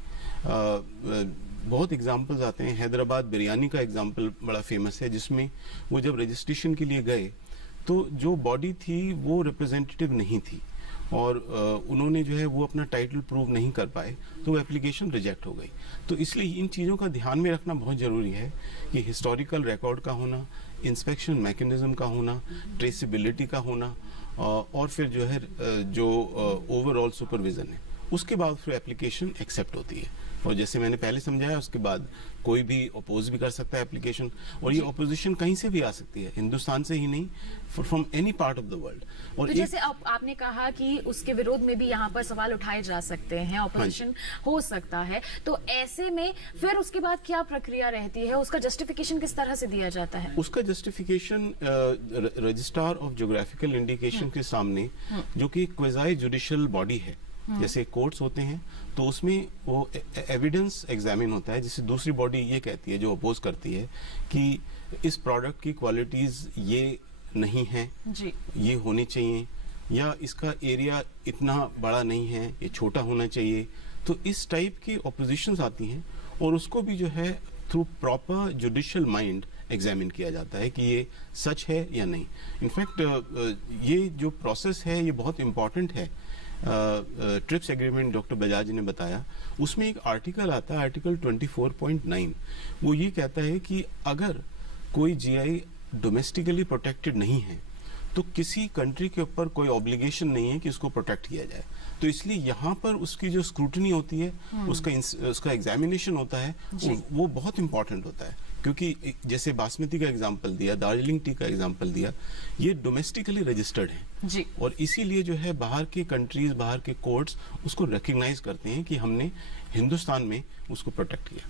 बहुत एग्जाम्पल्स आते हैं, हैदराबाद बिरयानी का एग्जाम्पल बड़ा फेमस है जिसमें वो जब रजिस्ट्रेशन के लिए गए तो जो बॉडी थी वो रिप्रेजेंटेटिव नहीं थी और उन्होंने जो है वो अपना टाइटल प्रूव नहीं कर पाए तो वो एप्लीकेशन रिजेक्ट हो गई। तो इसलिए इन चीज़ों का ध्यान में रखना बहुत ज़रूरी है कि हिस्टोरिकल रिकॉर्ड का होना, इंस्पेक्शन मैकेनिज्म का होना, ट्रेसिबिलिटी का होना और फिर जो है जो ओवरऑल सुपरविजन है, उसके बाद फिर एप्लीकेशन एक्सेप्ट होती है। और जैसे मैंने पहले समझाया उसके बाद कोई भी अपोज भी कर सकता है एप्लीकेशन, और ये अपोजिशन कहीं से भी आ सकती है, हिंदुस्तान से ही नहीं, from any part of the world. और तो जैसे आपने कहा कि उसके विरोध में भी यहाँ पर सवाल उठाए जा सकते हैं, अपोजिशन हो सकता है, तो ऐसे में फिर उसके बाद क्या प्रक्रिया रहती है, उसका जस्टिफिकेशन किस तरह से दिया जाता है? उसका justification registrar of geographical indication के सामने, जो कि क्वेज़ाई जुडिशियल बॉडी है, जैसे कोर्ट्स होते हैं, तो उसमें वो एविडेंस एग्जामिन होता है, जिससे दूसरी बॉडी ये कहती है जो अपोज करती है कि इस प्रोडक्ट की क्वालिटीज ये नहीं है, जी ये होने चाहिए, या इसका एरिया इतना बड़ा नहीं है, ये छोटा होना चाहिए। तो इस टाइप की ऑपोजिशंस आती हैं और उसको भी जो है through proper judicial mind examine किया जाता है कि ये सच है या नहीं। इनफैक्ट ये जो प्रोसेस है ये बहुत इम्पॉर्टेंट है। ट्रिप्स एग्रीमेंट डॉक्टर बजाज ने बताया, उसमें एक आर्टिकल आता है, आर्टिकल 24.9, वो ये कहता है कि अगर कोई जीआई डोमेस्टिकली प्रोटेक्टेड नहीं है तो किसी कंट्री के ऊपर कोई ऑब्लिगेशन नहीं है कि उसको प्रोटेक्ट किया जाए। तो इसलिए यहाँ पर उसकी जो स्क्रूटनी होती है, उसका एग्जामिनेशन होता है, वो बहुत इंपॉर्टेंट होता है। क्योंकि जैसे बासमती का एग्जांपल दिया, दार्जिलिंग टी का एग्जांपल दिया, ये डोमेस्टिकली रजिस्टर्ड है जी। और इसीलिए जो है बाहर के कंट्रीज, बाहर के कोर्ट्स उसको रिकग्नाइज करते हैं कि हमने हिंदुस्तान में उसको प्रोटेक्ट किया।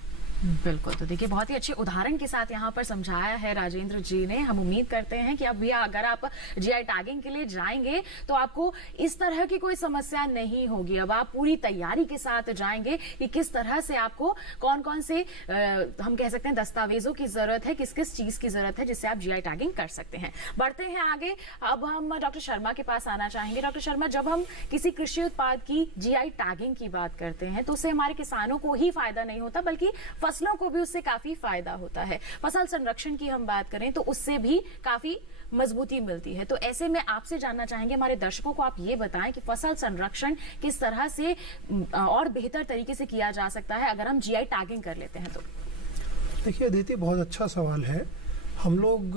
बिल्कुल। तो देखिए बहुत ही अच्छे उदाहरण के साथ यहाँ पर समझाया है राजेंद्र जी ने। हम उम्मीद करते हैं कि अब भैया अगर आप जीआई टैगिंग के लिए जाएंगे तो आपको इस तरह की कोई समस्या नहीं होगी। अब आप पूरी तैयारी के साथ जाएंगे कि किस तरह से आपको कौन कौन से हम कह सकते हैं दस्तावेजों की जरूरत है, किस किस चीज की जरूरत है जिससे आप जीआई टैगिंग कर सकते हैं। बढ़ते हैं आगे। अब हम डॉक्टर शर्मा के पास आना चाहेंगे। डॉक्टर शर्मा, जब हम किसी कृषि उत्पाद की जीआई टैगिंग की बात करते हैं तो उससे हमारे किसानों को ही फायदा नहीं होता बल्कि फसलों को भी उससे काफी फायदा होता है। फसल संरक्षण की हम बात करें तो उससे भी काफी मजबूती मिलती है। तो ऐसे में आपसे जानना चाहेंगे, हमारे दर्शकों को आप ये बताएं कि फसल संरक्षण किस तरह से और बेहतर तरीके से किया जा सकता है अगर हम जीआई टैगिंग कर लेते हैं तो। देखिए अदिति, बहुत अच्छा सवाल है। हम लोग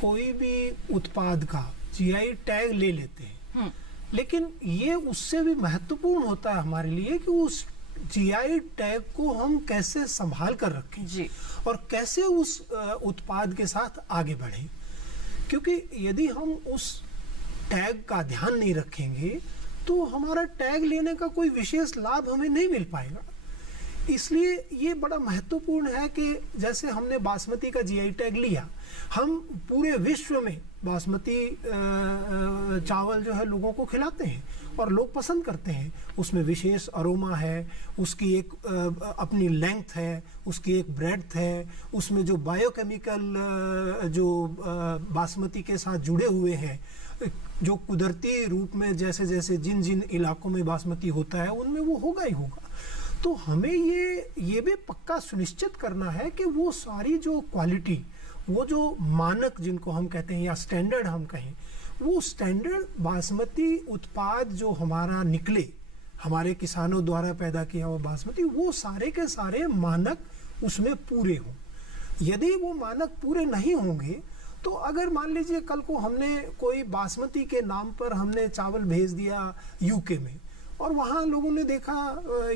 कोई भी उत्पाद का जीआई टैग ले लेते हैं, लेकिन ये उससे भी महत्वपूर्ण होता है हमारे लिए कि उस जीआई टैग को हम कैसे संभाल कर रखें जी। और कैसे उस उत्पाद के साथ आगे बढ़ें। क्योंकि यदि हम उस टैग का ध्यान नहीं रखेंगे तो हमारा टैग लेने का कोई विशेष लाभ हमें नहीं मिल पाएगा। इसलिए ये बड़ा महत्वपूर्ण है कि जैसे हमने बासमती का जीआई टैग लिया, हम पूरे विश्व में बासमती चावल जो है लोगों को खिलाते हैं और लोग पसंद करते हैं। उसमें विशेष अरोमा है, उसकी एक अपनी लेंथ है, उसकी एक ब्रेड्थ है, उसमें जो बायोकेमिकल जो बासमती के साथ जुड़े हुए हैं, जो कुदरती रूप में जैसे जैसे जिन जिन इलाकों में बासमती होता है उनमें वो होगा ही होगा। तो हमें ये भी पक्का सुनिश्चित करना है कि वो सारी जो क्वालिटी, वो जो मानक जिनको हम कहते हैं या स्टैंडर्ड हम कहें, वो स्टैंडर्ड बासमती उत्पाद जो हमारा निकले, हमारे किसानों द्वारा पैदा किया हुआ बासमती, वो सारे के सारे मानक उसमें पूरे हों। यदि वो मानक पूरे नहीं होंगे तो अगर मान लीजिए कल को हमने कोई बासमती के नाम पर हमने चावल भेज दिया यूके में और वहाँ लोगों ने देखा,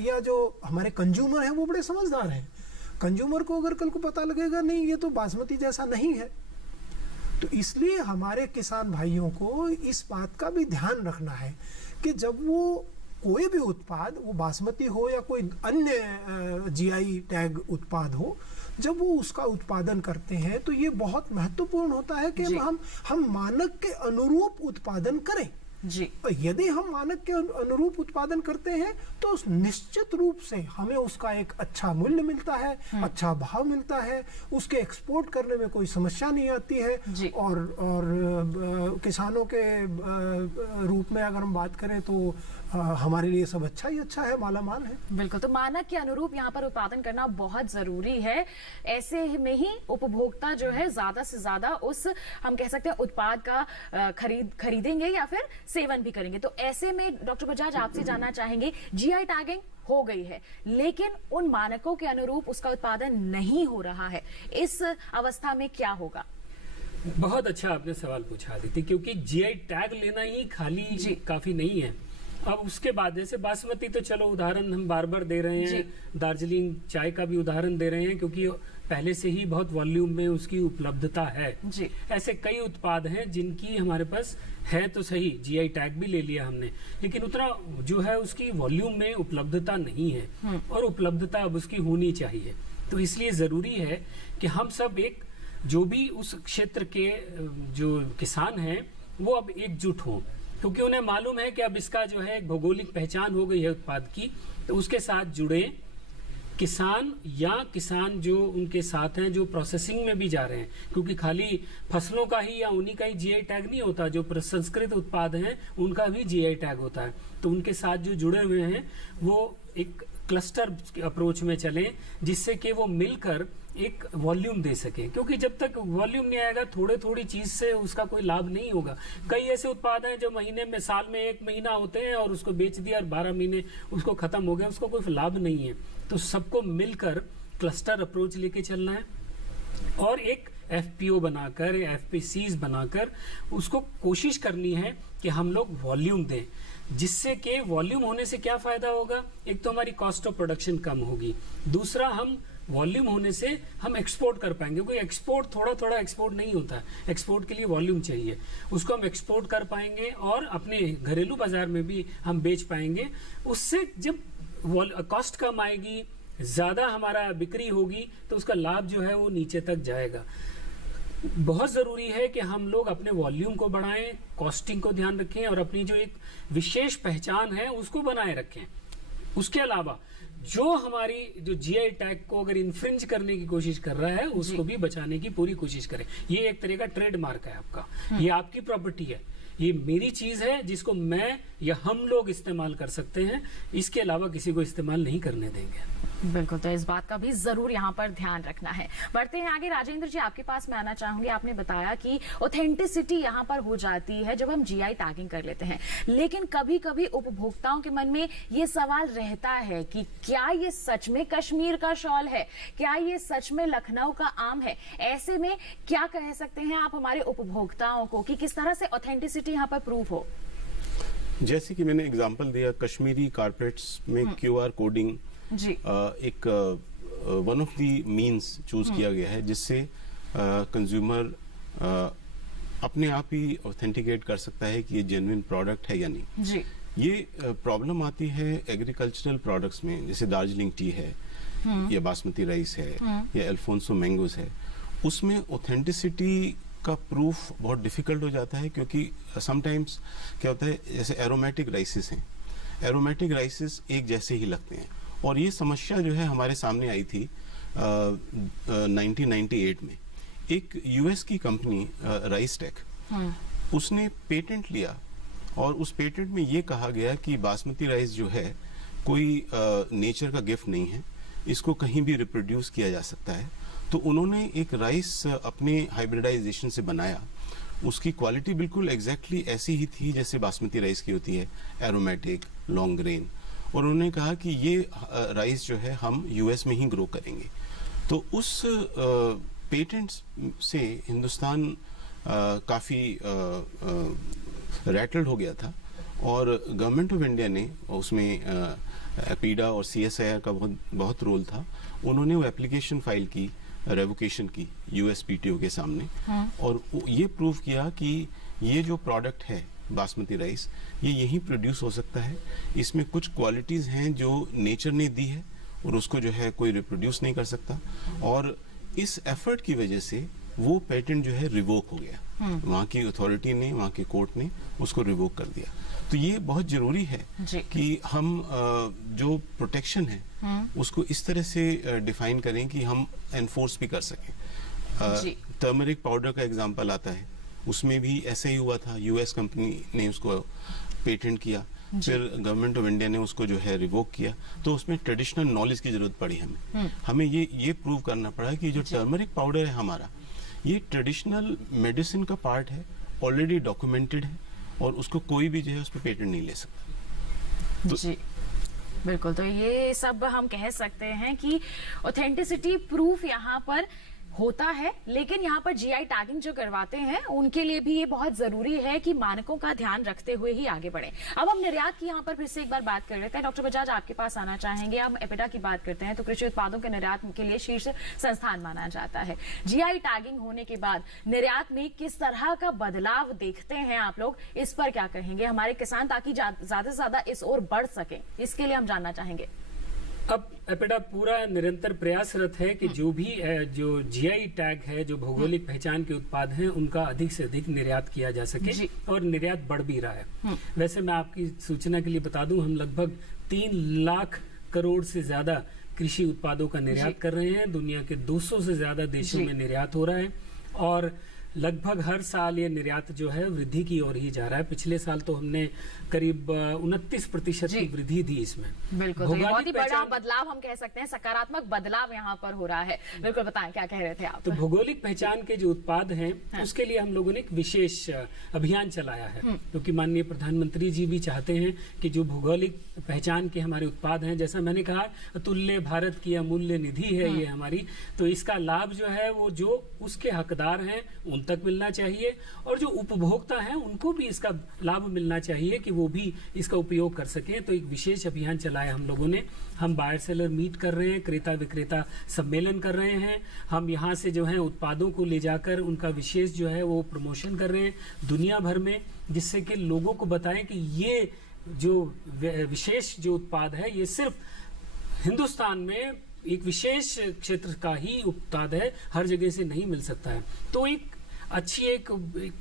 या जो हमारे कंज्यूमर हैं वो बड़े समझदार हैं, कंज्यूमर को अगर कल को पता लगेगा नहीं ये तो बासमती जैसा नहीं है, तो इसलिए हमारे किसान भाइयों को इस बात का भी ध्यान रखना है कि जब वो कोई भी उत्पाद, वो बासमती हो या कोई अन्य जीआई टैग उत्पाद हो, जब वो उसका उत्पादन करते हैं तो ये बहुत महत्वपूर्ण होता है कि हम मानक के अनुरूप उत्पादन करें जी। यदि हम मानक के अनुरूप उत्पादन करते हैं तो निश्चित रूप से हमें उसका एक अच्छा मूल्य मिलता है, अच्छा भाव मिलता है, उसके एक्सपोर्ट करने में कोई समस्या नहीं आती है। और किसानों के रूप में अगर हम बात करें तो हमारे लिए सब अच्छा ही अच्छा है, मालामाल है। बिल्कुल। तो मानक के अनुरूप यहाँ पर उत्पादन करना बहुत जरूरी है। ऐसे में ही उपभोक्ता जो है ज्यादा से ज्यादा उस हम कह सकते हैं उत्पाद का खरीदेंगे या फिर सेवन भी करेंगे। तो ऐसे में डॉक्टर बजाज आपसे जानना चाहेंगे, जीआई टैगिंग हो गई है लेकिन उन मानकों के अनुरूप उसका उत्पादन नहीं हो रहा है, इस अवस्था में क्या होगा? बहुत अच्छा आपने सवाल पूछा आदित्य, क्योंकि जीआई टैग लेना ही खाली काफी नहीं है। अब उसके बाद जैसे बासमती तो चलो उदाहरण हम बार बार दे रहे हैं, दार्जिलिंग चाय का भी उदाहरण दे रहे हैं क्योंकि पहले से ही बहुत वॉल्यूम में उसकी उपलब्धता है जी। ऐसे कई उत्पाद हैं जिनकी हमारे पास है तो सही, जीआई टैग भी ले लिया हमने, लेकिन उतना जो है उसकी वॉल्यूम में उपलब्धता नहीं है और उपलब्धता अब उसकी होनी चाहिए। तो इसलिए जरूरी है कि हम सब एक जो भी उस क्षेत्र के जो किसान हैं वो अब एकजुट हों, क्योंकि उन्हें मालूम है कि अब इसका जो है भौगोलिक पहचान हो गई है उत्पाद की, तो उसके साथ जुड़े, किसान या किसान जो उनके साथ हैं जो प्रोसेसिंग में भी जा रहे हैं, क्योंकि खाली फसलों का ही या उन्हीं का ही जीआई टैग नहीं होता, जो प्रसंस्कृत उत्पाद हैं उनका भी जीआई टैग होता है। तो उनके साथ जो जुड़े हुए हैं वो एक क्लस्टर अप्रोच में चलें, जिससे कि वो मिलकर एक वॉल्यूम दे सके, क्योंकि जब तक वॉल्यूम नहीं आएगा थोड़े थोड़ी चीज से उसका कोई लाभ नहीं होगा। कई ऐसे उत्पाद हैं जो महीने में, साल में 1 महीना होते हैं और उसको बेच दिया और 12 महीने उसको खत्म हो गया, उसको कोई लाभ नहीं है। तो सबको मिलकर क्लस्टर अप्रोच लेके चलना है और एक एफपीओ बनाकर, एफपीसीज बनाकर उसको कोशिश करनी है कि हम लोग वॉल्यूम दें, जिससे कि वॉल्यूम होने से क्या फायदा होगा, एक तो हमारी कॉस्ट ऑफ प्रोडक्शन कम होगी, दूसरा हम वॉल्यूम होने से हम एक्सपोर्ट कर पाएंगे, क्योंकि एक्सपोर्ट थोड़ा थोड़ा एक्सपोर्ट नहीं होता है, एक्सपोर्ट के लिए वॉल्यूम चाहिए, उसको हम एक्सपोर्ट कर पाएंगे और अपने घरेलू बाजार में भी हम बेच पाएंगे। उससे जब कॉस्ट कम आएगी, ज्यादा हमारा बिक्री होगी, तो उसका लाभ जो है वो नीचे तक जाएगा। बहुत जरूरी है कि हम लोग अपने वॉल्यूम को बढ़ाएं, कॉस्टिंग को ध्यान रखें और अपनी जो एक विशेष पहचान है उसको बनाए रखें। उसके अलावा जो हमारी जो जीआई टैग को अगर इन्फ्रिंज करने की कोशिश कर रहा है उसको भी बचाने की पूरी कोशिश करें। ये एक तरह का ट्रेडमार्क है आपका, ये आपकी प्रॉपर्टी है, ये मेरी चीज है जिसको मैं या हम लोग इस्तेमाल कर सकते हैं, इसके अलावा किसी को इस्तेमाल नहीं करने देंगे। बिल्कुल, तो इस बात का भी जरूर यहाँ पर ध्यान रखना है। बढ़ते हैं आगे। राजेंद्र जी, आपके पास मैं आना चाहूंगी। आपने बताया कि ऑथेंटिसिटी यहाँ पर हो जाती है जब हम जीआई टैगिंग कर लेते हैं, लेकिन कभी कभी उपभोक्ताओं के मन में ये सवाल रहता है कि क्या ये सच में कश्मीर का शॉल है, क्या ये सच में लखनऊ का आम है। ऐसे में क्या कह सकते हैं आप हमारे उपभोक्ताओं को कि किस तरह से ऑथेंटिसिटी यहाँ पर प्रूव हो? जैसे कि मैंने एग्जांपल दिया, कश्मीरी कारपेट्स में क्यूआर कोडिंग जी एक one of the means choose किया गया है, जिससे कंज्यूमर अपने आप ही ऑथेंटिकेट कर सकता है कि ये जेन्युइन प्रोडक्ट है या नहीं। जी ये प्रॉब्लम आती है एग्रीकल्चरल प्रोडक्ट्स में, जैसे दार्जिलिंग टी है या बासमती राइस है या अल्फोंसो मैंगोज है, उसमें ऑथेंटिसिटी का प्रूफ बहुत डिफिकल्ट हो जाता है, क्योंकि समटाइम्स क्या होता है, जैसे एरोमेटिक राइसेस हैं, एरोमेटिक राइसेस एक जैसे ही लगते हैं। और ये समस्या जो है हमारे सामने आई थी 1998 में। एक यूएस की कंपनी राइसटेक, उसने पेटेंट लिया और उस पेटेंट में ये कहा गया कि बासमती राइस जो है कोई नेचर का गिफ्ट नहीं है, इसको कहीं भी रिप्रोड्यूस किया जा सकता है। तो उन्होंने एक राइस अपने हाइब्रिडाइजेशन से बनाया, उसकी क्वालिटी बिल्कुल एग्जैक्टली ऐसी ही थी जैसे बासमती राइस की होती है, एरोमेटिक, लॉन्ग ग्रेन। और उन्होंने कहा कि ये राइस जो है हम यूएस में ही ग्रो करेंगे। तो उस पेटेंट से हिंदुस्तान काफ़ी रैटल्ड हो गया था और गवर्नमेंट ऑफ इंडिया ने उसमें एपीडा और सीएसआईआर का बहुत रोल था। उन्होंने वो एप्लीकेशन फाइल की, रेवोकेशन की यूएसपीटीओ के सामने, और ये प्रूव किया कि ये जो प्रोडक्ट है बासमती राइस, ये यहीं प्रोड्यूस हो सकता है। इसमें कुछ क्वालिटीज़ हैं जो नेचर ने दी है और उसको जो है कोई रिप्रोड्यूस नहीं कर सकता। और इस एफर्ट की वजह से वो पेटेंट जो है रिवोक हो गया, वहाँ की अथॉरिटी ने, वहाँ के कोर्ट ने उसको रिवोक कर दिया। तो ये बहुत जरूरी है कि हम जो प्रोटेक्शन है उसको इस तरह से डिफाइन करें कि हम एनफोर्स भी कर सकें। टर्मरिक पाउडर का एग्जांपल आता है, उसमें भी ऐसे ही हुआ था, यूएस कंपनी ने उसको पेटेंट किया, फिर गवर्नमेंट ऑफ इंडिया ने उसको जो है रिवोक किया। तो उसमें ट्रेडिशनल नॉलेज की जरूरत पड़ी हमें ये प्रूव करना पड़ा कि जो टर्मरिक पाउडर है हमारा, ये ट्रेडिशनल मेडिसिन का पार्ट है, ऑलरेडी डॉक्यूमेंटेड है और उसको कोई भी जो है उस पर पेटेंट नहीं ले सकता। जी बिल्कुल, तो ये सब हम कह सकते हैं कि ऑथेंटिसिटी प्रूफ यहाँ पर होता है, लेकिन यहाँ पर जीआई टैगिंग जो करवाते हैं उनके लिए भी ये बहुत जरूरी है कि मानकों का ध्यान रखते हुए ही आगे बढ़े। अब हम निर्यात की यहाँ पर फिर से एक बार बात कर लेते हैं। डॉक्टर बजाज, आपके पास आना चाहेंगे। हम एपिडा की बात करते हैं तो कृषि उत्पादों के निर्यात के लिए शीर्ष संस्थान माना जाता है। जीआई टैगिंग होने के बाद निर्यात में किस तरह का बदलाव देखते हैं आप लोग, इस पर क्या कहेंगे हमारे किसान, ताकि ज्यादा से ज्यादा इस ओर बढ़ सके, इसके लिए हम जानना चाहेंगे। अब एपिडा पूरा निरंतर प्रयासरत है कि जो भी जो जीआई टैग है, जो भौगोलिक पहचान के उत्पाद हैं, उनका अधिक से अधिक निर्यात किया जा सके, और निर्यात बढ़ भी रहा है। वैसे मैं आपकी सूचना के लिए बता दूं, हम लगभग 3 लाख करोड़ से ज्यादा कृषि उत्पादों का निर्यात कर रहे हैं। दुनिया के 200 से ज्यादा देशों में निर्यात हो रहा है और लगभग हर साल ये निर्यात जो है वृद्धि की ओर ही जा रहा है। पिछले साल तो हमने करीब 29% की वृद्धि थी इसमें। बिल्कुल, तो ये बहुत ही बड़ा बदलाव हम कह सकते हैं, सकारात्मक बदलाव यहाँ पर हो रहा है। बिल्कुल, बताएं क्या कह रहे थे आप? तो भौगोलिक पहचान के जो उत्पाद हैं उसके लिए हम लोगों ने एक विशेष अभियान चलाया है, क्योंकि माननीय प्रधानमंत्री जी भी चाहते हैं कि जो भौगोलिक पहचान के हमारे उत्पाद हैं, जैसा मैंने कहा अतुल्य भारत की अमूल्य निधि है ये हमारी, तो इसका लाभ जो है वो जो उसके हकदार हैं उन तक मिलना चाहिए और जो उपभोक्ता हैं उनको भी इसका लाभ मिलना चाहिए कि वो भी इसका उपयोग कर सकें। तो एक विशेष अभियान चलाया हम लोगों ने। हम बायर सेलर मीट कर रहे हैं, क्रेता विक्रेता सम्मेलन कर रहे हैं। हम यहाँ से जो है उत्पादों को ले जाकर उनका विशेष जो है वो प्रमोशन कर रहे हैं दुनिया भर में, जिससे कि लोगों को बताएं कि ये जो विशेष जो उत्पाद है ये सिर्फ हिंदुस्तान में एक विशेष क्षेत्र का ही उत्पाद है, हर जगह से नहीं मिल सकता है। तो एक अच्छी एक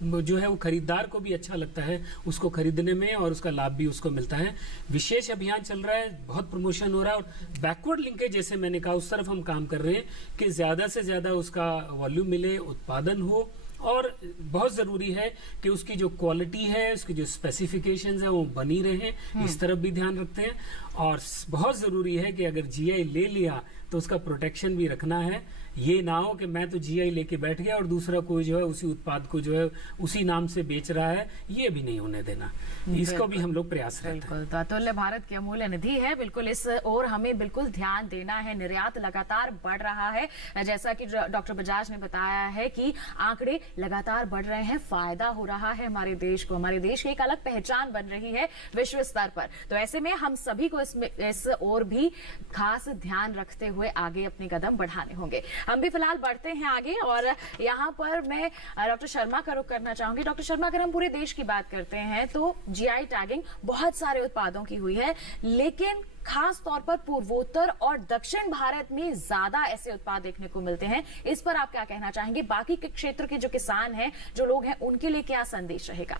जो है वो खरीदार को भी अच्छा लगता है उसको खरीदने में और उसका लाभ भी उसको मिलता है। विशेष अभियान चल रहा है, बहुत प्रमोशन हो रहा है और बैकवर्ड लिंकेज जैसे मैंने कहा उस तरफ हम काम कर रहे हैं कि ज्यादा से ज्यादा उसका वॉल्यूम मिले, उत्पादन हो और बहुत जरूरी है कि उसकी जो क्वालिटी है, उसकी जो स्पेसिफिकेशंस है वो बनी रहे, इस तरफ भी ध्यान रखते हैं। और बहुत जरूरी है कि अगर जीआई ले लिया तो उसका प्रोटेक्शन भी रखना है। ये ना हो कि मैं तो जीआई लेके बैठ गया और दूसरा कोई जो है उसी उत्पाद को जो है उसी नाम से बेच रहा है, ये भी नहीं होने देना। इसको भी हम लोग प्रयास करते हैं। बिल्कुल, तो अतुल्य भारत की अमूल्य निधि है, बिल्कुल इस और हमें बिल्कुल ध्यान देना है। निर्यात लगातार बढ़ रहा है, जैसा कि डॉक्टर बजाज ने बताया है कि आंकड़े लगातार बढ़ रहे हैं, फायदा हो रहा है हमारे देश को, हमारे देश की एक अलग पहचान बन रही है विश्व स्तर पर। तो ऐसे में हम सभी को इस और भी खास ध्यान रखते हुए आगे अपने कदम बढ़ाने होंगे। हम भी फिलहाल बढ़ते हैं आगे और यहाँ पर मैं डॉक्टर शर्मा का रुख करना चाहूंगी। डॉक्टर शर्मा, अगर हम पूरे देश की बात करते हैं तो जीआई टैगिंग बहुत सारे उत्पादों की हुई है, लेकिन खास तौर पर पूर्वोत्तर और दक्षिण भारत में ज्यादा ऐसे उत्पाद देखने को मिलते हैं। इस पर आप क्या कहना चाहेंगे? बाकी के क्षेत्र के जो किसान हैं, जो लोग हैं, उनके लिए क्या संदेश रहेगा?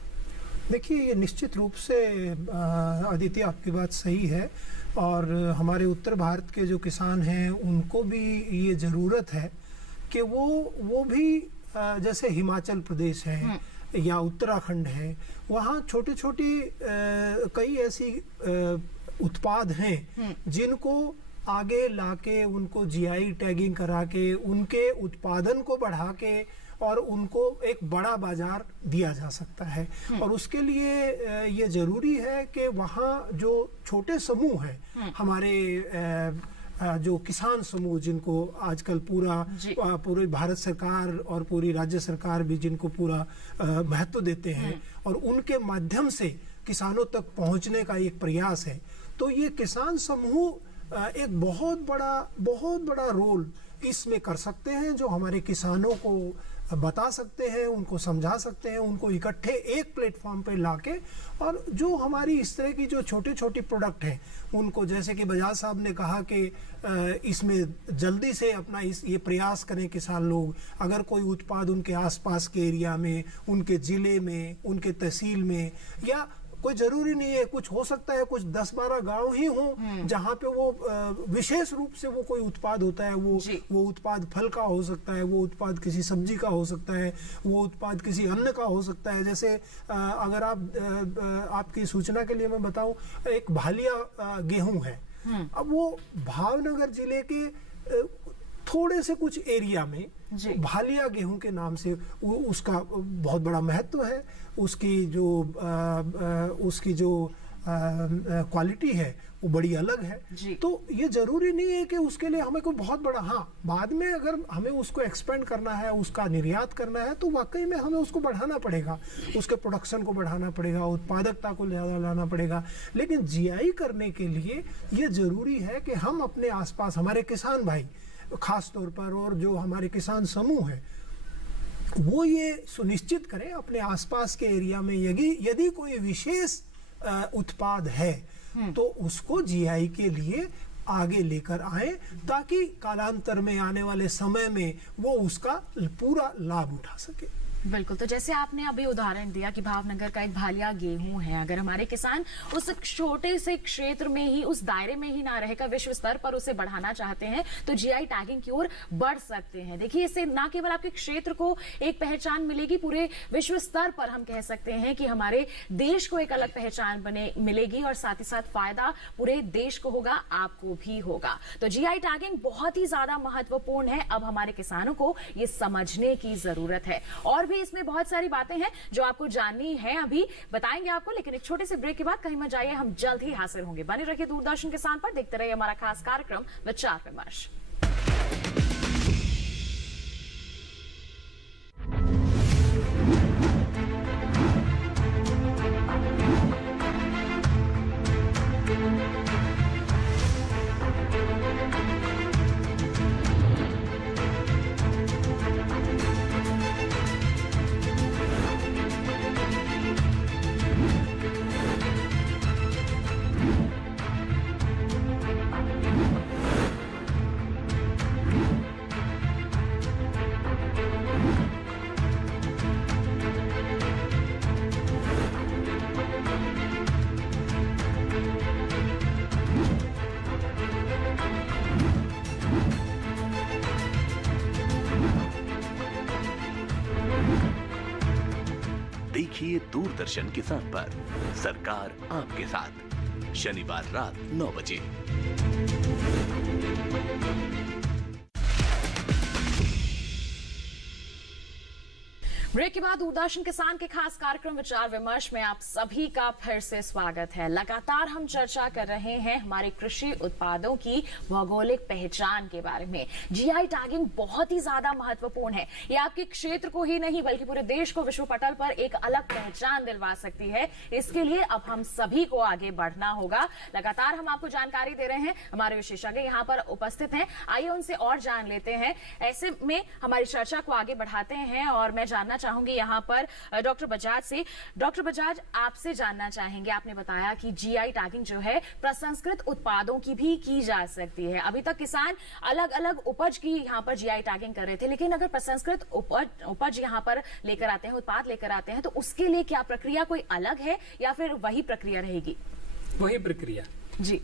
देखिए, ये निश्चित रूप से अदिति आपकी बात सही है और हमारे उत्तर भारत के जो किसान हैं उनको भी ये ज़रूरत है कि वो भी जैसे हिमाचल प्रदेश है या उत्तराखंड है, वहाँ छोटी छोटी कई ऐसी उत्पाद हैं जिनको आगे लाके उनको जीआई टैगिंग करा के उनके उत्पादन को बढ़ा के और उनको एक बड़ा बाजार दिया जा सकता है। और उसके लिए ये जरूरी है कि वहाँ जो छोटे समूह हैं, हमारे जो किसान समूह जिनको आजकल पूरी भारत सरकार और पूरी राज्य सरकार भी जिनको पूरा महत्व देते हैं और उनके माध्यम से किसानों तक पहुँचने का एक प्रयास है। तो ये किसान समूह एक बहुत बड़ा रोल इसमें कर सकते हैं, जो हमारे किसानों को बता सकते हैं, उनको समझा सकते हैं, उनको इकट्ठे एक प्लेटफॉर्म पे लाके और जो हमारी इस तरह की जो छोटे छोटे प्रोडक्ट हैं उनको, जैसे कि बजाज साहब ने कहा कि इसमें जल्दी से अपना ये प्रयास करें किसान लोग, अगर कोई उत्पाद उनके आसपास के एरिया में, उनके ज़िले में, उनके तहसील में, या कोई जरूरी नहीं है, कुछ हो सकता है कुछ 10-12 गांव ही हों जहाँ पे वो विशेष रूप से वो कोई उत्पाद होता है, वो उत्पाद फल का हो सकता है, वो उत्पाद किसी सब्जी का हो सकता है, वो उत्पाद किसी अन्न का हो सकता है। जैसे अगर आपकी सूचना के लिए मैं बताऊं, एक भालिया गेहूं है, अब वो भावनगर जिले के थोड़े से कुछ एरिया में भालिया गेहूं के नाम से उसका बहुत बड़ा महत्व है, उसकी जो क्वालिटी है वो बड़ी अलग है। तो ये जरूरी नहीं है कि उसके लिए हमें कोई बहुत बड़ा, हाँ बाद में अगर हमें उसको एक्सपेंड करना है, उसका निर्यात करना है, तो वाकई में हमें उसको बढ़ाना पड़ेगा, उसके प्रोडक्शन को बढ़ाना पड़ेगा, उत्पादकता को ज़्यादा लाना पड़ेगा। लेकिन जीआई करने के लिए ये जरूरी है कि हम अपने आसपास, हमारे किसान भाई खास तौर पर और जो हमारे किसान समूह है, वो ये सुनिश्चित करें अपने आसपास के एरिया में यदि कोई विशेष उत्पाद है तो उसको जीआई के लिए आगे लेकर आए, ताकि कालांतर में आने वाले समय में वो उसका पूरा लाभ उठा सके। बिल्कुल। तो जैसे आपने अभी उदाहरण दिया कि भावनगर का एक भालिया गेहूं है, अगर हमारे किसान उस छोटे से क्षेत्र में ही, उस दायरे में ही ना रहकर विश्व स्तर पर उसे बढ़ाना चाहते हैं तो जीआई टैगिंग की ओर बढ़ सकते हैं। देखिए, इससे ना केवल आपके क्षेत्र को एक पहचान मिलेगी, पूरे विश्व स्तर पर हम कह सकते हैं कि हमारे देश को एक अलग पहचान मिलेगी और साथ ही साथ फायदा पूरे देश को होगा, आपको भी होगा। तो जीआई टैगिंग बहुत ही ज्यादा महत्वपूर्ण है। अब हमारे किसानों को ये समझने की जरूरत है और भी इसमें बहुत सारी बातें हैं जो आपको जाननी है, अभी बताएंगे आपको, लेकिन एक छोटे से ब्रेक के बाद कहीं मत जाइए, हम जल्द ही हाजिर होंगे। बने रहिए दूरदर्शन किसान पर, देखते रहिए हमारा खास कार्यक्रम विचार विमर्श। देखिए दूरदर्शन किसान पर सरकार आपके साथ, शनिवार रात 9 बजे। ब्रेक के बाद दूरदर्शन किसान के खास कार्यक्रम विचार विमर्श में आप सभी का फिर से स्वागत है। लगातार हम चर्चा कर रहे हैं हमारे कृषि उत्पादों की भौगोलिक पहचान के बारे में। जीआई टैगिंग बहुत ही ज्यादा महत्वपूर्ण है। ये आपके क्षेत्र को ही नहीं बल्कि पूरे देश को विश्व पटल पर एक अलग पहचान दिलवा सकती है। इसके लिए अब हम सभी को आगे बढ़ना होगा। लगातार हम आपको जानकारी दे रहे हैं, हमारे विशेषज्ञ यहाँ पर उपस्थित हैं, आइए उनसे और जान लेते हैं। ऐसे में हमारी चर्चा को आगे बढ़ाते हैं और मैं जानना चाहूंगी यहाँ पर डॉक्टर बजाज से। डॉक्टर बजाज, आपसे जानना चाहेंगे, आपने बताया कि जीआई टैगिंग जो है प्रसंस्कृत उत्पादों की भी की जा सकती है। अभी तक किसान अलग अलग उपज की यहाँ पर जीआई टैगिंग कर रहे थे, लेकिन अगर प्रसंस्कृत उपज यहाँ पर लेकर आते हैं, उत्पाद लेकर आते हैं, तो उसके लिए क्या प्रक्रिया कोई अलग है या फिर वही प्रक्रिया रहेगी? वही प्रक्रिया जी।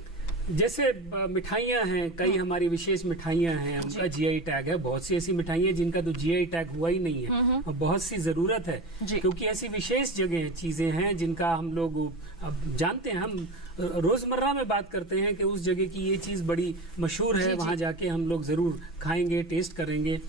जैसे मिठाइयाँ हैं, कई हमारी विशेष मिठाइयाँ हैं, उनका जीआई टैग है। बहुत सी ऐसी मिठाइयाँ जिनका तो जीआई टैग हुआ ही नहीं है और बहुत सी जरूरत है, क्योंकि ऐसी विशेष जगह चीजें हैं जिनका हम लोग अब जानते हैं। हम रोजमर्रा में बात करते हैं कि उस जगह की ये चीज बड़ी मशहूर है, वहां जाके हम लोग जरूर खाएंगे, टेस्ट करेंगे।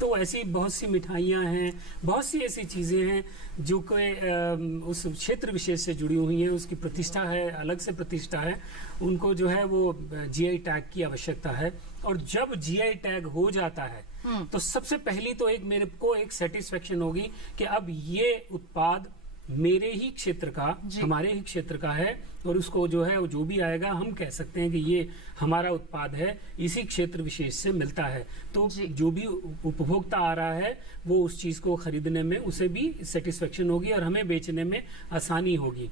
तो ऐसी बहुत सी मिठाइयाँ हैं, बहुत सी ऐसी चीज़ें हैं जो कि उस क्षेत्र विशेष से जुड़ी हुई हैं, उसकी प्रतिष्ठा है, अलग से प्रतिष्ठा है, उनको जो है वो जीआई टैग की आवश्यकता है। और जब जीआई टैग हो जाता है तो सबसे पहली तो मेरे को एक सेटिस्फेक्शन होगी कि अब ये उत्पाद मेरे ही क्षेत्र का, हमारे ही क्षेत्र का है और उसको जो है जो भी आएगा हम कह सकते हैं कि ये हमारा उत्पाद है, इसी क्षेत्र विशेष से मिलता है। तो जो भी उपभोक्ता आ रहा है वो उस चीज को खरीदने में उसे भी सेटिस्फेक्शन होगी और हमें बेचने में आसानी होगी।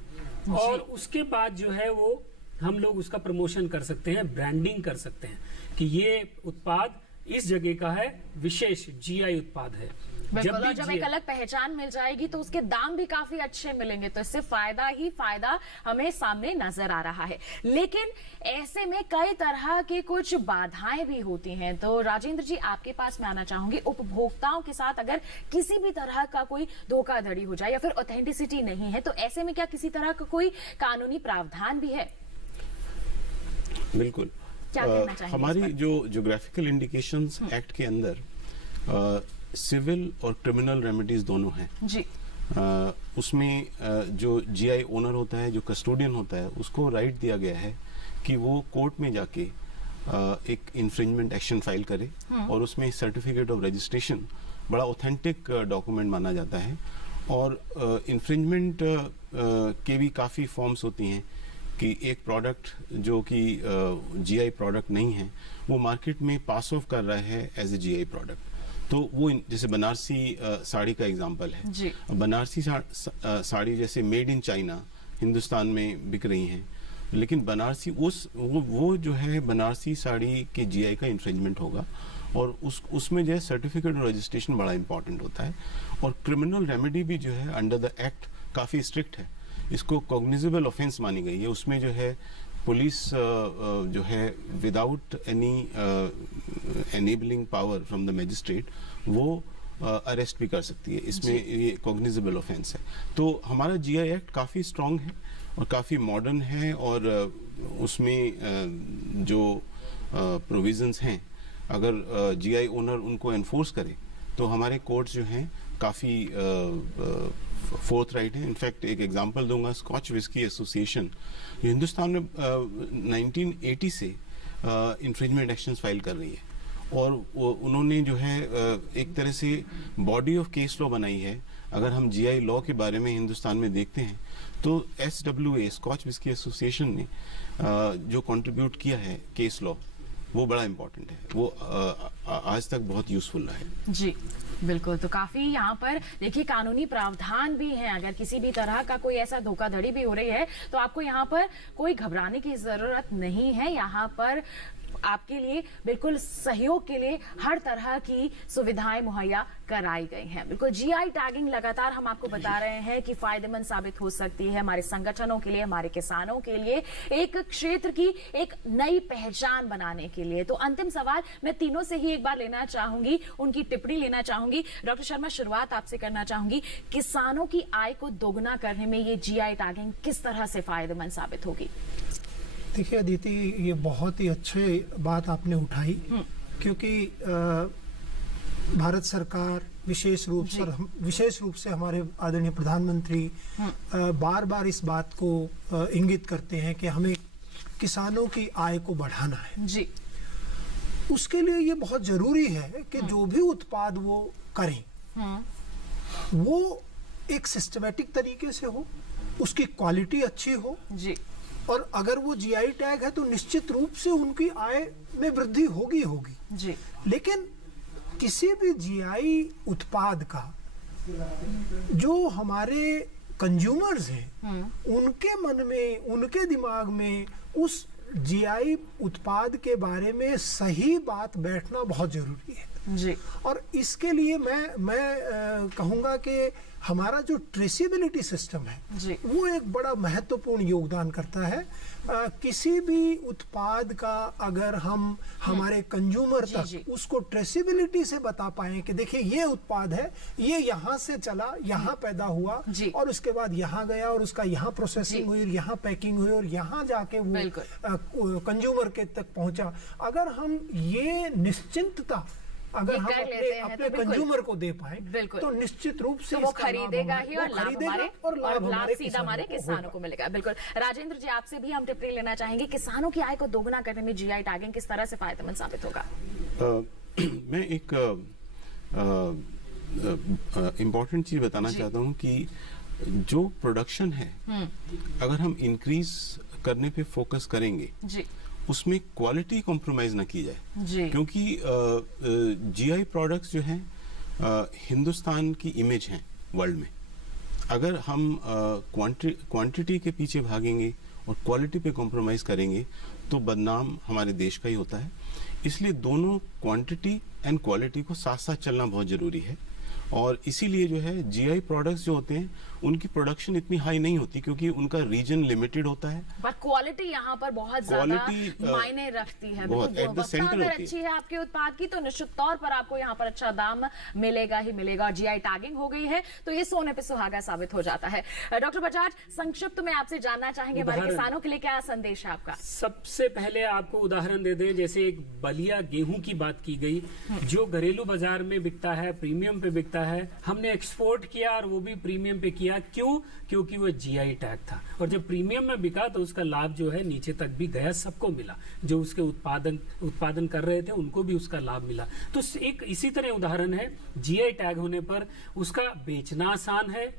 और उसके बाद जो है वो हम लोग उसका प्रमोशन कर सकते हैं, ब्रांडिंग कर सकते हैं कि ये उत्पाद इस जगह का है, विशेष जीआई उत्पाद है। जब एक अलग पहचान मिल जाएगी तो उसके दाम भी काफी अच्छे मिलेंगे, तो इससे फायदा ही फायदा हमें सामने नजर आ रहा है। लेकिन ऐसे में कई तरह की कुछ बाधाएं भी होती हैं। तो राजेंद्र जी, आपके पास मैं आना चाहूंगी। उपभोक्ताओं के साथ अगर किसी भी तरह का कोई धोखाधड़ी हो जाए या फिर ऑथेंटिसिटी नहीं है, तो ऐसे में क्या किसी तरह का कोई कानूनी प्रावधान भी है? बिल्कुल। क्या कहना चाहेंगे? हमारी जो ज्योग्राफिकल इंडिकेशंस एक्ट के अंदर सिविल और क्रिमिनल रेमेडीज दोनों हैं जी। उसमें जो जीआई ओनर होता है, जो कस्टोडियन होता है, उसको राइट दिया गया है कि वो कोर्ट में जाके एक इन्फ्रिंजमेंट एक्शन फाइल करे और उसमें सर्टिफिकेट ऑफ रजिस्ट्रेशन बड़ा ऑथेंटिक डॉक्यूमेंट माना जाता है। और इन्फ्रिंजमेंट के भी काफ़ी फॉर्म्स होती हैं कि एक प्रोडक्ट जो कि जीआई प्रोडक्ट नहीं है वो मार्केट में पास ऑफ कर रहा है एज ए जीआई प्रोडक्ट। तो वो जैसे बनारसी साड़ी का एग्जांपल है। बनारसी साड़ी जैसे मेड इन चाइना हिंदुस्तान में बिक रही हैं, लेकिन बनारसी वो जो है बनारसी साड़ी के जीआई का इन्फ्रिंजमेंट होगा और उसमें जो है सर्टिफिकेट और रजिस्ट्रेशन बड़ा इंपॉर्टेंट होता है। और क्रिमिनल रेमेडी भी जो है अंडर द एक्ट काफ़ी स्ट्रिक्ट है, इसको कॉग्निजेबल ऑफेंस मानी गई है। उसमें जो है पुलिस जो है without any enabling power from the magistrate वो अरेस्ट भी कर सकती है, इसमें ये कॉग्निजेबल ऑफेंस है। तो हमारा जीआई एक्ट काफ़ी स्ट्रांग है और काफ़ी मॉडर्न है, और उसमें जो प्रोविजंस हैं अगर जीआई ओनर उनको एनफोर्स करे तो हमारे कोर्ट्स जो हैं काफ़ी फोर्थ राइट है। इनफैक्ट एक एग्जांपल दूंगा, स्कॉच विस्की एसोसिएशन जो हिंदुस्तान में 1980 से इन्फ्रिंजमेंट एक्शंस फाइल कर रही है, और उन्होंने जो है एक तरह से बॉडी ऑफ केस लॉ बनाई है। अगर हम जीआई लॉ के बारे में हिंदुस्तान में देखते हैं तो SWA स्कॉच विस्की एसोसिएशन ने जो कंट्रीब्यूट किया है केस लॉ वो बड़ा इम्पोर्टेंट है, वो आज तक बहुत यूजफुल रहा है। जी बिल्कुल। तो काफी यहाँ पर देखिए कानूनी प्रावधान भी हैं, अगर किसी भी तरह का कोई ऐसा धोखाधड़ी भी हो रही है तो आपको यहाँ पर कोई घबराने की जरूरत नहीं है। यहाँ पर आपके लिए बिल्कुल सहयोग के लिए हर तरह की सुविधाएं मुहैया कराई गई हैं। बिल्कुल जीआई टैगिंग लगातार हम आपको बता रहे हैं कि फायदेमंद साबित हो सकती है हमारे संगठनों के लिए, हमारे किसानों के लिए, एक क्षेत्र की एक नई पहचान बनाने के लिए। तो अंतिम सवाल मैं तीनों से ही एक बार लेना चाहूंगी, उनकी टिप्पणी लेना चाहूंगी। डॉक्टर शर्मा, शुरुआत आपसे करना चाहूंगी, किसानों की आय को दोगुना करने में ये जीआई टैगिंग किस तरह से फायदेमंद साबित होगी? देखिए अदिति, ये बहुत ही अच्छी बात आपने उठाई, क्योंकि भारत सरकार विशेष रूप से हमारे आदरणीय प्रधानमंत्री बार बार इस बात को इंगित करते हैं कि हमें किसानों की आय को बढ़ाना है जी। उसके लिए ये बहुत जरूरी है कि जो भी उत्पाद वो करें वो एक सिस्टमैटिक तरीके से हो, उसकी क्वालिटी अच्छी हो जी, और अगर वो जीआई टैग है तो निश्चित रूप से उनकी आय में वृद्धि होगी जी। लेकिन किसी भी जीआई उत्पाद का जो हमारे कंज्यूमर्स हैं उनके मन में, उनके दिमाग में उस जीआई उत्पाद के बारे में सही बात बैठना बहुत जरूरी है जी। और इसके लिए मैं कहूँगा कि हमारा जो ट्रेसिबिलिटी सिस्टम है जी। वो एक बड़ा महत्वपूर्ण योगदान करता है। किसी भी उत्पाद का अगर हम हमारे कंज्यूमर तक उसको ट्रेसिबिलिटी से बता पाए कि देखिए ये उत्पाद है, ये यहाँ से चला, यहाँ पैदा हुआ और उसके बाद यहाँ गया और उसका यहाँ प्रोसेसिंग हुई और यहाँ पैकिंग हुई और यहाँ जाके वो कंज्यूमर के तक पहुंचा, अगर हम ये निश्चिंतता अगर हम अपने कंज्यूमर को दे पाए तो निश्चित रूप से तो वो खरीदेगा ही और लाभ सीधा हमारे किसानों को मिलेगा। बिल्कुल। राजेंद्र जी, आपसे भी हम टिप्पणी लेना चाहेंगे, किसानों की आय को दोगुना करने में जीआई टैगिंग किस तरह से फायदेमंद साबित होगा? मैं एक इम्पोर्टेंट चीज बताना चाहता हूँ कि जो प्रोडक्शन है अगर हम इंक्रीज करने पे फोकस करेंगे जी, उसमें क्वालिटी कॉम्प्रोमाइज ना की जाए, क्योंकि जीआई प्रोडक्ट्स जो हैं हिंदुस्तान की इमेज हैं वर्ल्ड में। अगर हम क्वांटिटी के पीछे भागेंगे और क्वालिटी पे कॉम्प्रोमाइज करेंगे तो बदनाम हमारे देश का ही होता है। इसलिए दोनों क्वांटिटी एंड क्वालिटी को साथ साथ चलना बहुत जरूरी है, और इसीलिए जो है जीआई प्रोडक्ट्स जो होते हैं उनकी प्रोडक्शन इतनी हाई नहीं होती क्योंकि उनका रीजन लिमिटेड होता है, पर क्वालिटी यहाँ पर बहुत ज्यादा मायने रखती है। बहुत एट द सेंटर अगर अच्छी है आपके उत्पाद की तो निश्चित तौर पर आपको यहाँ पर अच्छा दाम मिलेगा ही मिलेगा। और जीआई टैगिंग हो गई है तो ये सोने पे सुहागा साबित हो जाता है। डॉक्टर बजाज, संक्षिप्त में आपसे जानना चाहेंगे हमारे किसानों के लिए क्या संदेश है आपका? सबसे पहले आपको उदाहरण दे दें, जैसे एक बलिया गेहूं की बात की गई जो घरेलू बाजार में बिकता है, प्रीमियम पे बिकता है, हमने एक्सपोर्ट किया और वो भी प्रीमियम पे किया। क्यों? क्योंकि वो जीआई टैग था, और जब प्रीमियम में बिका तो उसका लाभ जो है नीचे तक भी गया, सबको मिला, जो उसके उत्पादन कर रहे थे उनको भी उसका लाभ मिला। तो एक इसी तरह उदाहरण है, जीआई टैग होने पर उसका बेचना आसान है,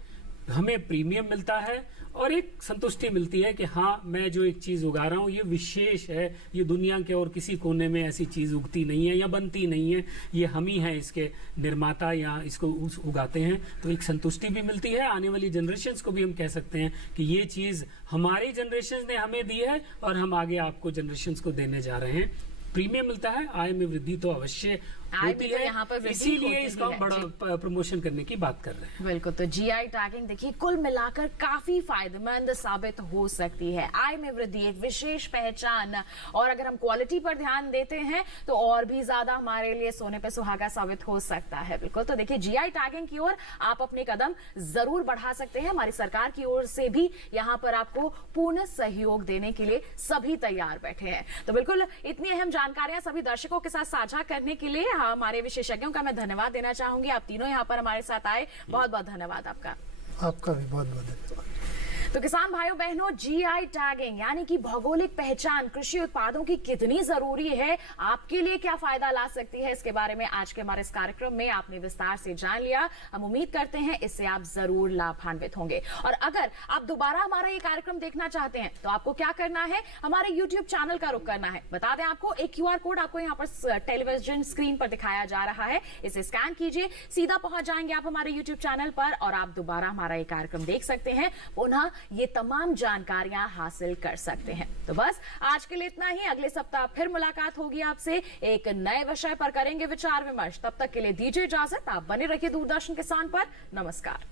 हमें प्रीमियम मिलता है और एक संतुष्टि मिलती है कि हाँ, मैं जो एक चीज उगा रहा हूँ ये विशेष है, ये दुनिया के और किसी कोने में ऐसी चीज उगती नहीं है या बनती नहीं है, ये हम ही हैं इसके निर्माता या इसको उगाते हैं। तो एक संतुष्टि भी मिलती है। आने वाली जनरेशन्स को भी हम कह सकते हैं कि ये चीज हमारी जनरेशन ने हमें दी है और हम आगे आपको जनरेशन्स को देने जा रहे हैं। प्रीमियम मिलता है, आय में वृद्धि तो अवश्य आय होती में तो है, यहाँ पर वृद्धि इसीलिए होती इसका ही है। बड़ा प्रमोशन करने की बात कर रहे हैं। बिल्कुल, तो जीआई टैगिंग देखिए कुल मिलाकर काफी फायदेमंद साबित हो सकती है। आय में वृद्धि, एक विशेष पहचान, और अगर हम क्वालिटी पर ध्यान देते हैं तो और भी ज्यादा हमारे लिए सोने पे सुहागा साबित हो सकता है। बिल्कुल, तो देखिए जीआई टैगिंग की ओर आप अपने कदम जरूर बढ़ा सकते हैं। हमारी सरकार की ओर से भी यहाँ पर आपको पूर्ण सहयोग देने के लिए सभी तैयार बैठे हैं। तो बिल्कुल इतनी अहम जानकारियां सभी दर्शकों के साथ साझा करने के लिए हमारे विशेषज्ञों का मैं धन्यवाद देना चाहूंगी। आप तीनों यहाँ पर हमारे साथ आए, बहुत बहुत धन्यवाद आपका। आपका भी बहुत बहुत धन्यवाद। तो किसान भाइयों बहनों, जीआई टैगिंग यानी कि भौगोलिक पहचान कृषि उत्पादों की कितनी जरूरी है, आपके लिए क्या फायदा ला सकती है, इसके बारे में आज के हमारे इस कार्यक्रम में आपने विस्तार से जान लिया। हम उम्मीद करते हैं इससे आप जरूर लाभान्वित होंगे। और अगर आप दोबारा हमारा ये कार्यक्रम देखना चाहते हैं तो आपको क्या करना है, हमारे YouTube चैनल का रुख करना है। बता दें आपको, एक QR कोड आपको यहाँ पर टेलीविजन स्क्रीन पर दिखाया जा रहा है, इसे स्कैन कीजिए, सीधा पहुंच जाएंगे आप हमारे YouTube चैनल पर और आप दोबारा हमारा ये कार्यक्रम देख सकते हैं, पुनः ये तमाम जानकारियां हासिल कर सकते हैं। तो बस आज के लिए इतना ही। अगले सप्ताह फिर मुलाकात होगी आपसे, एक नए विषय पर करेंगे विचार विमर्श। तब तक के लिए दीजिए इजाजत, आप बने रखिए दूरदर्शन किसान पर। नमस्कार।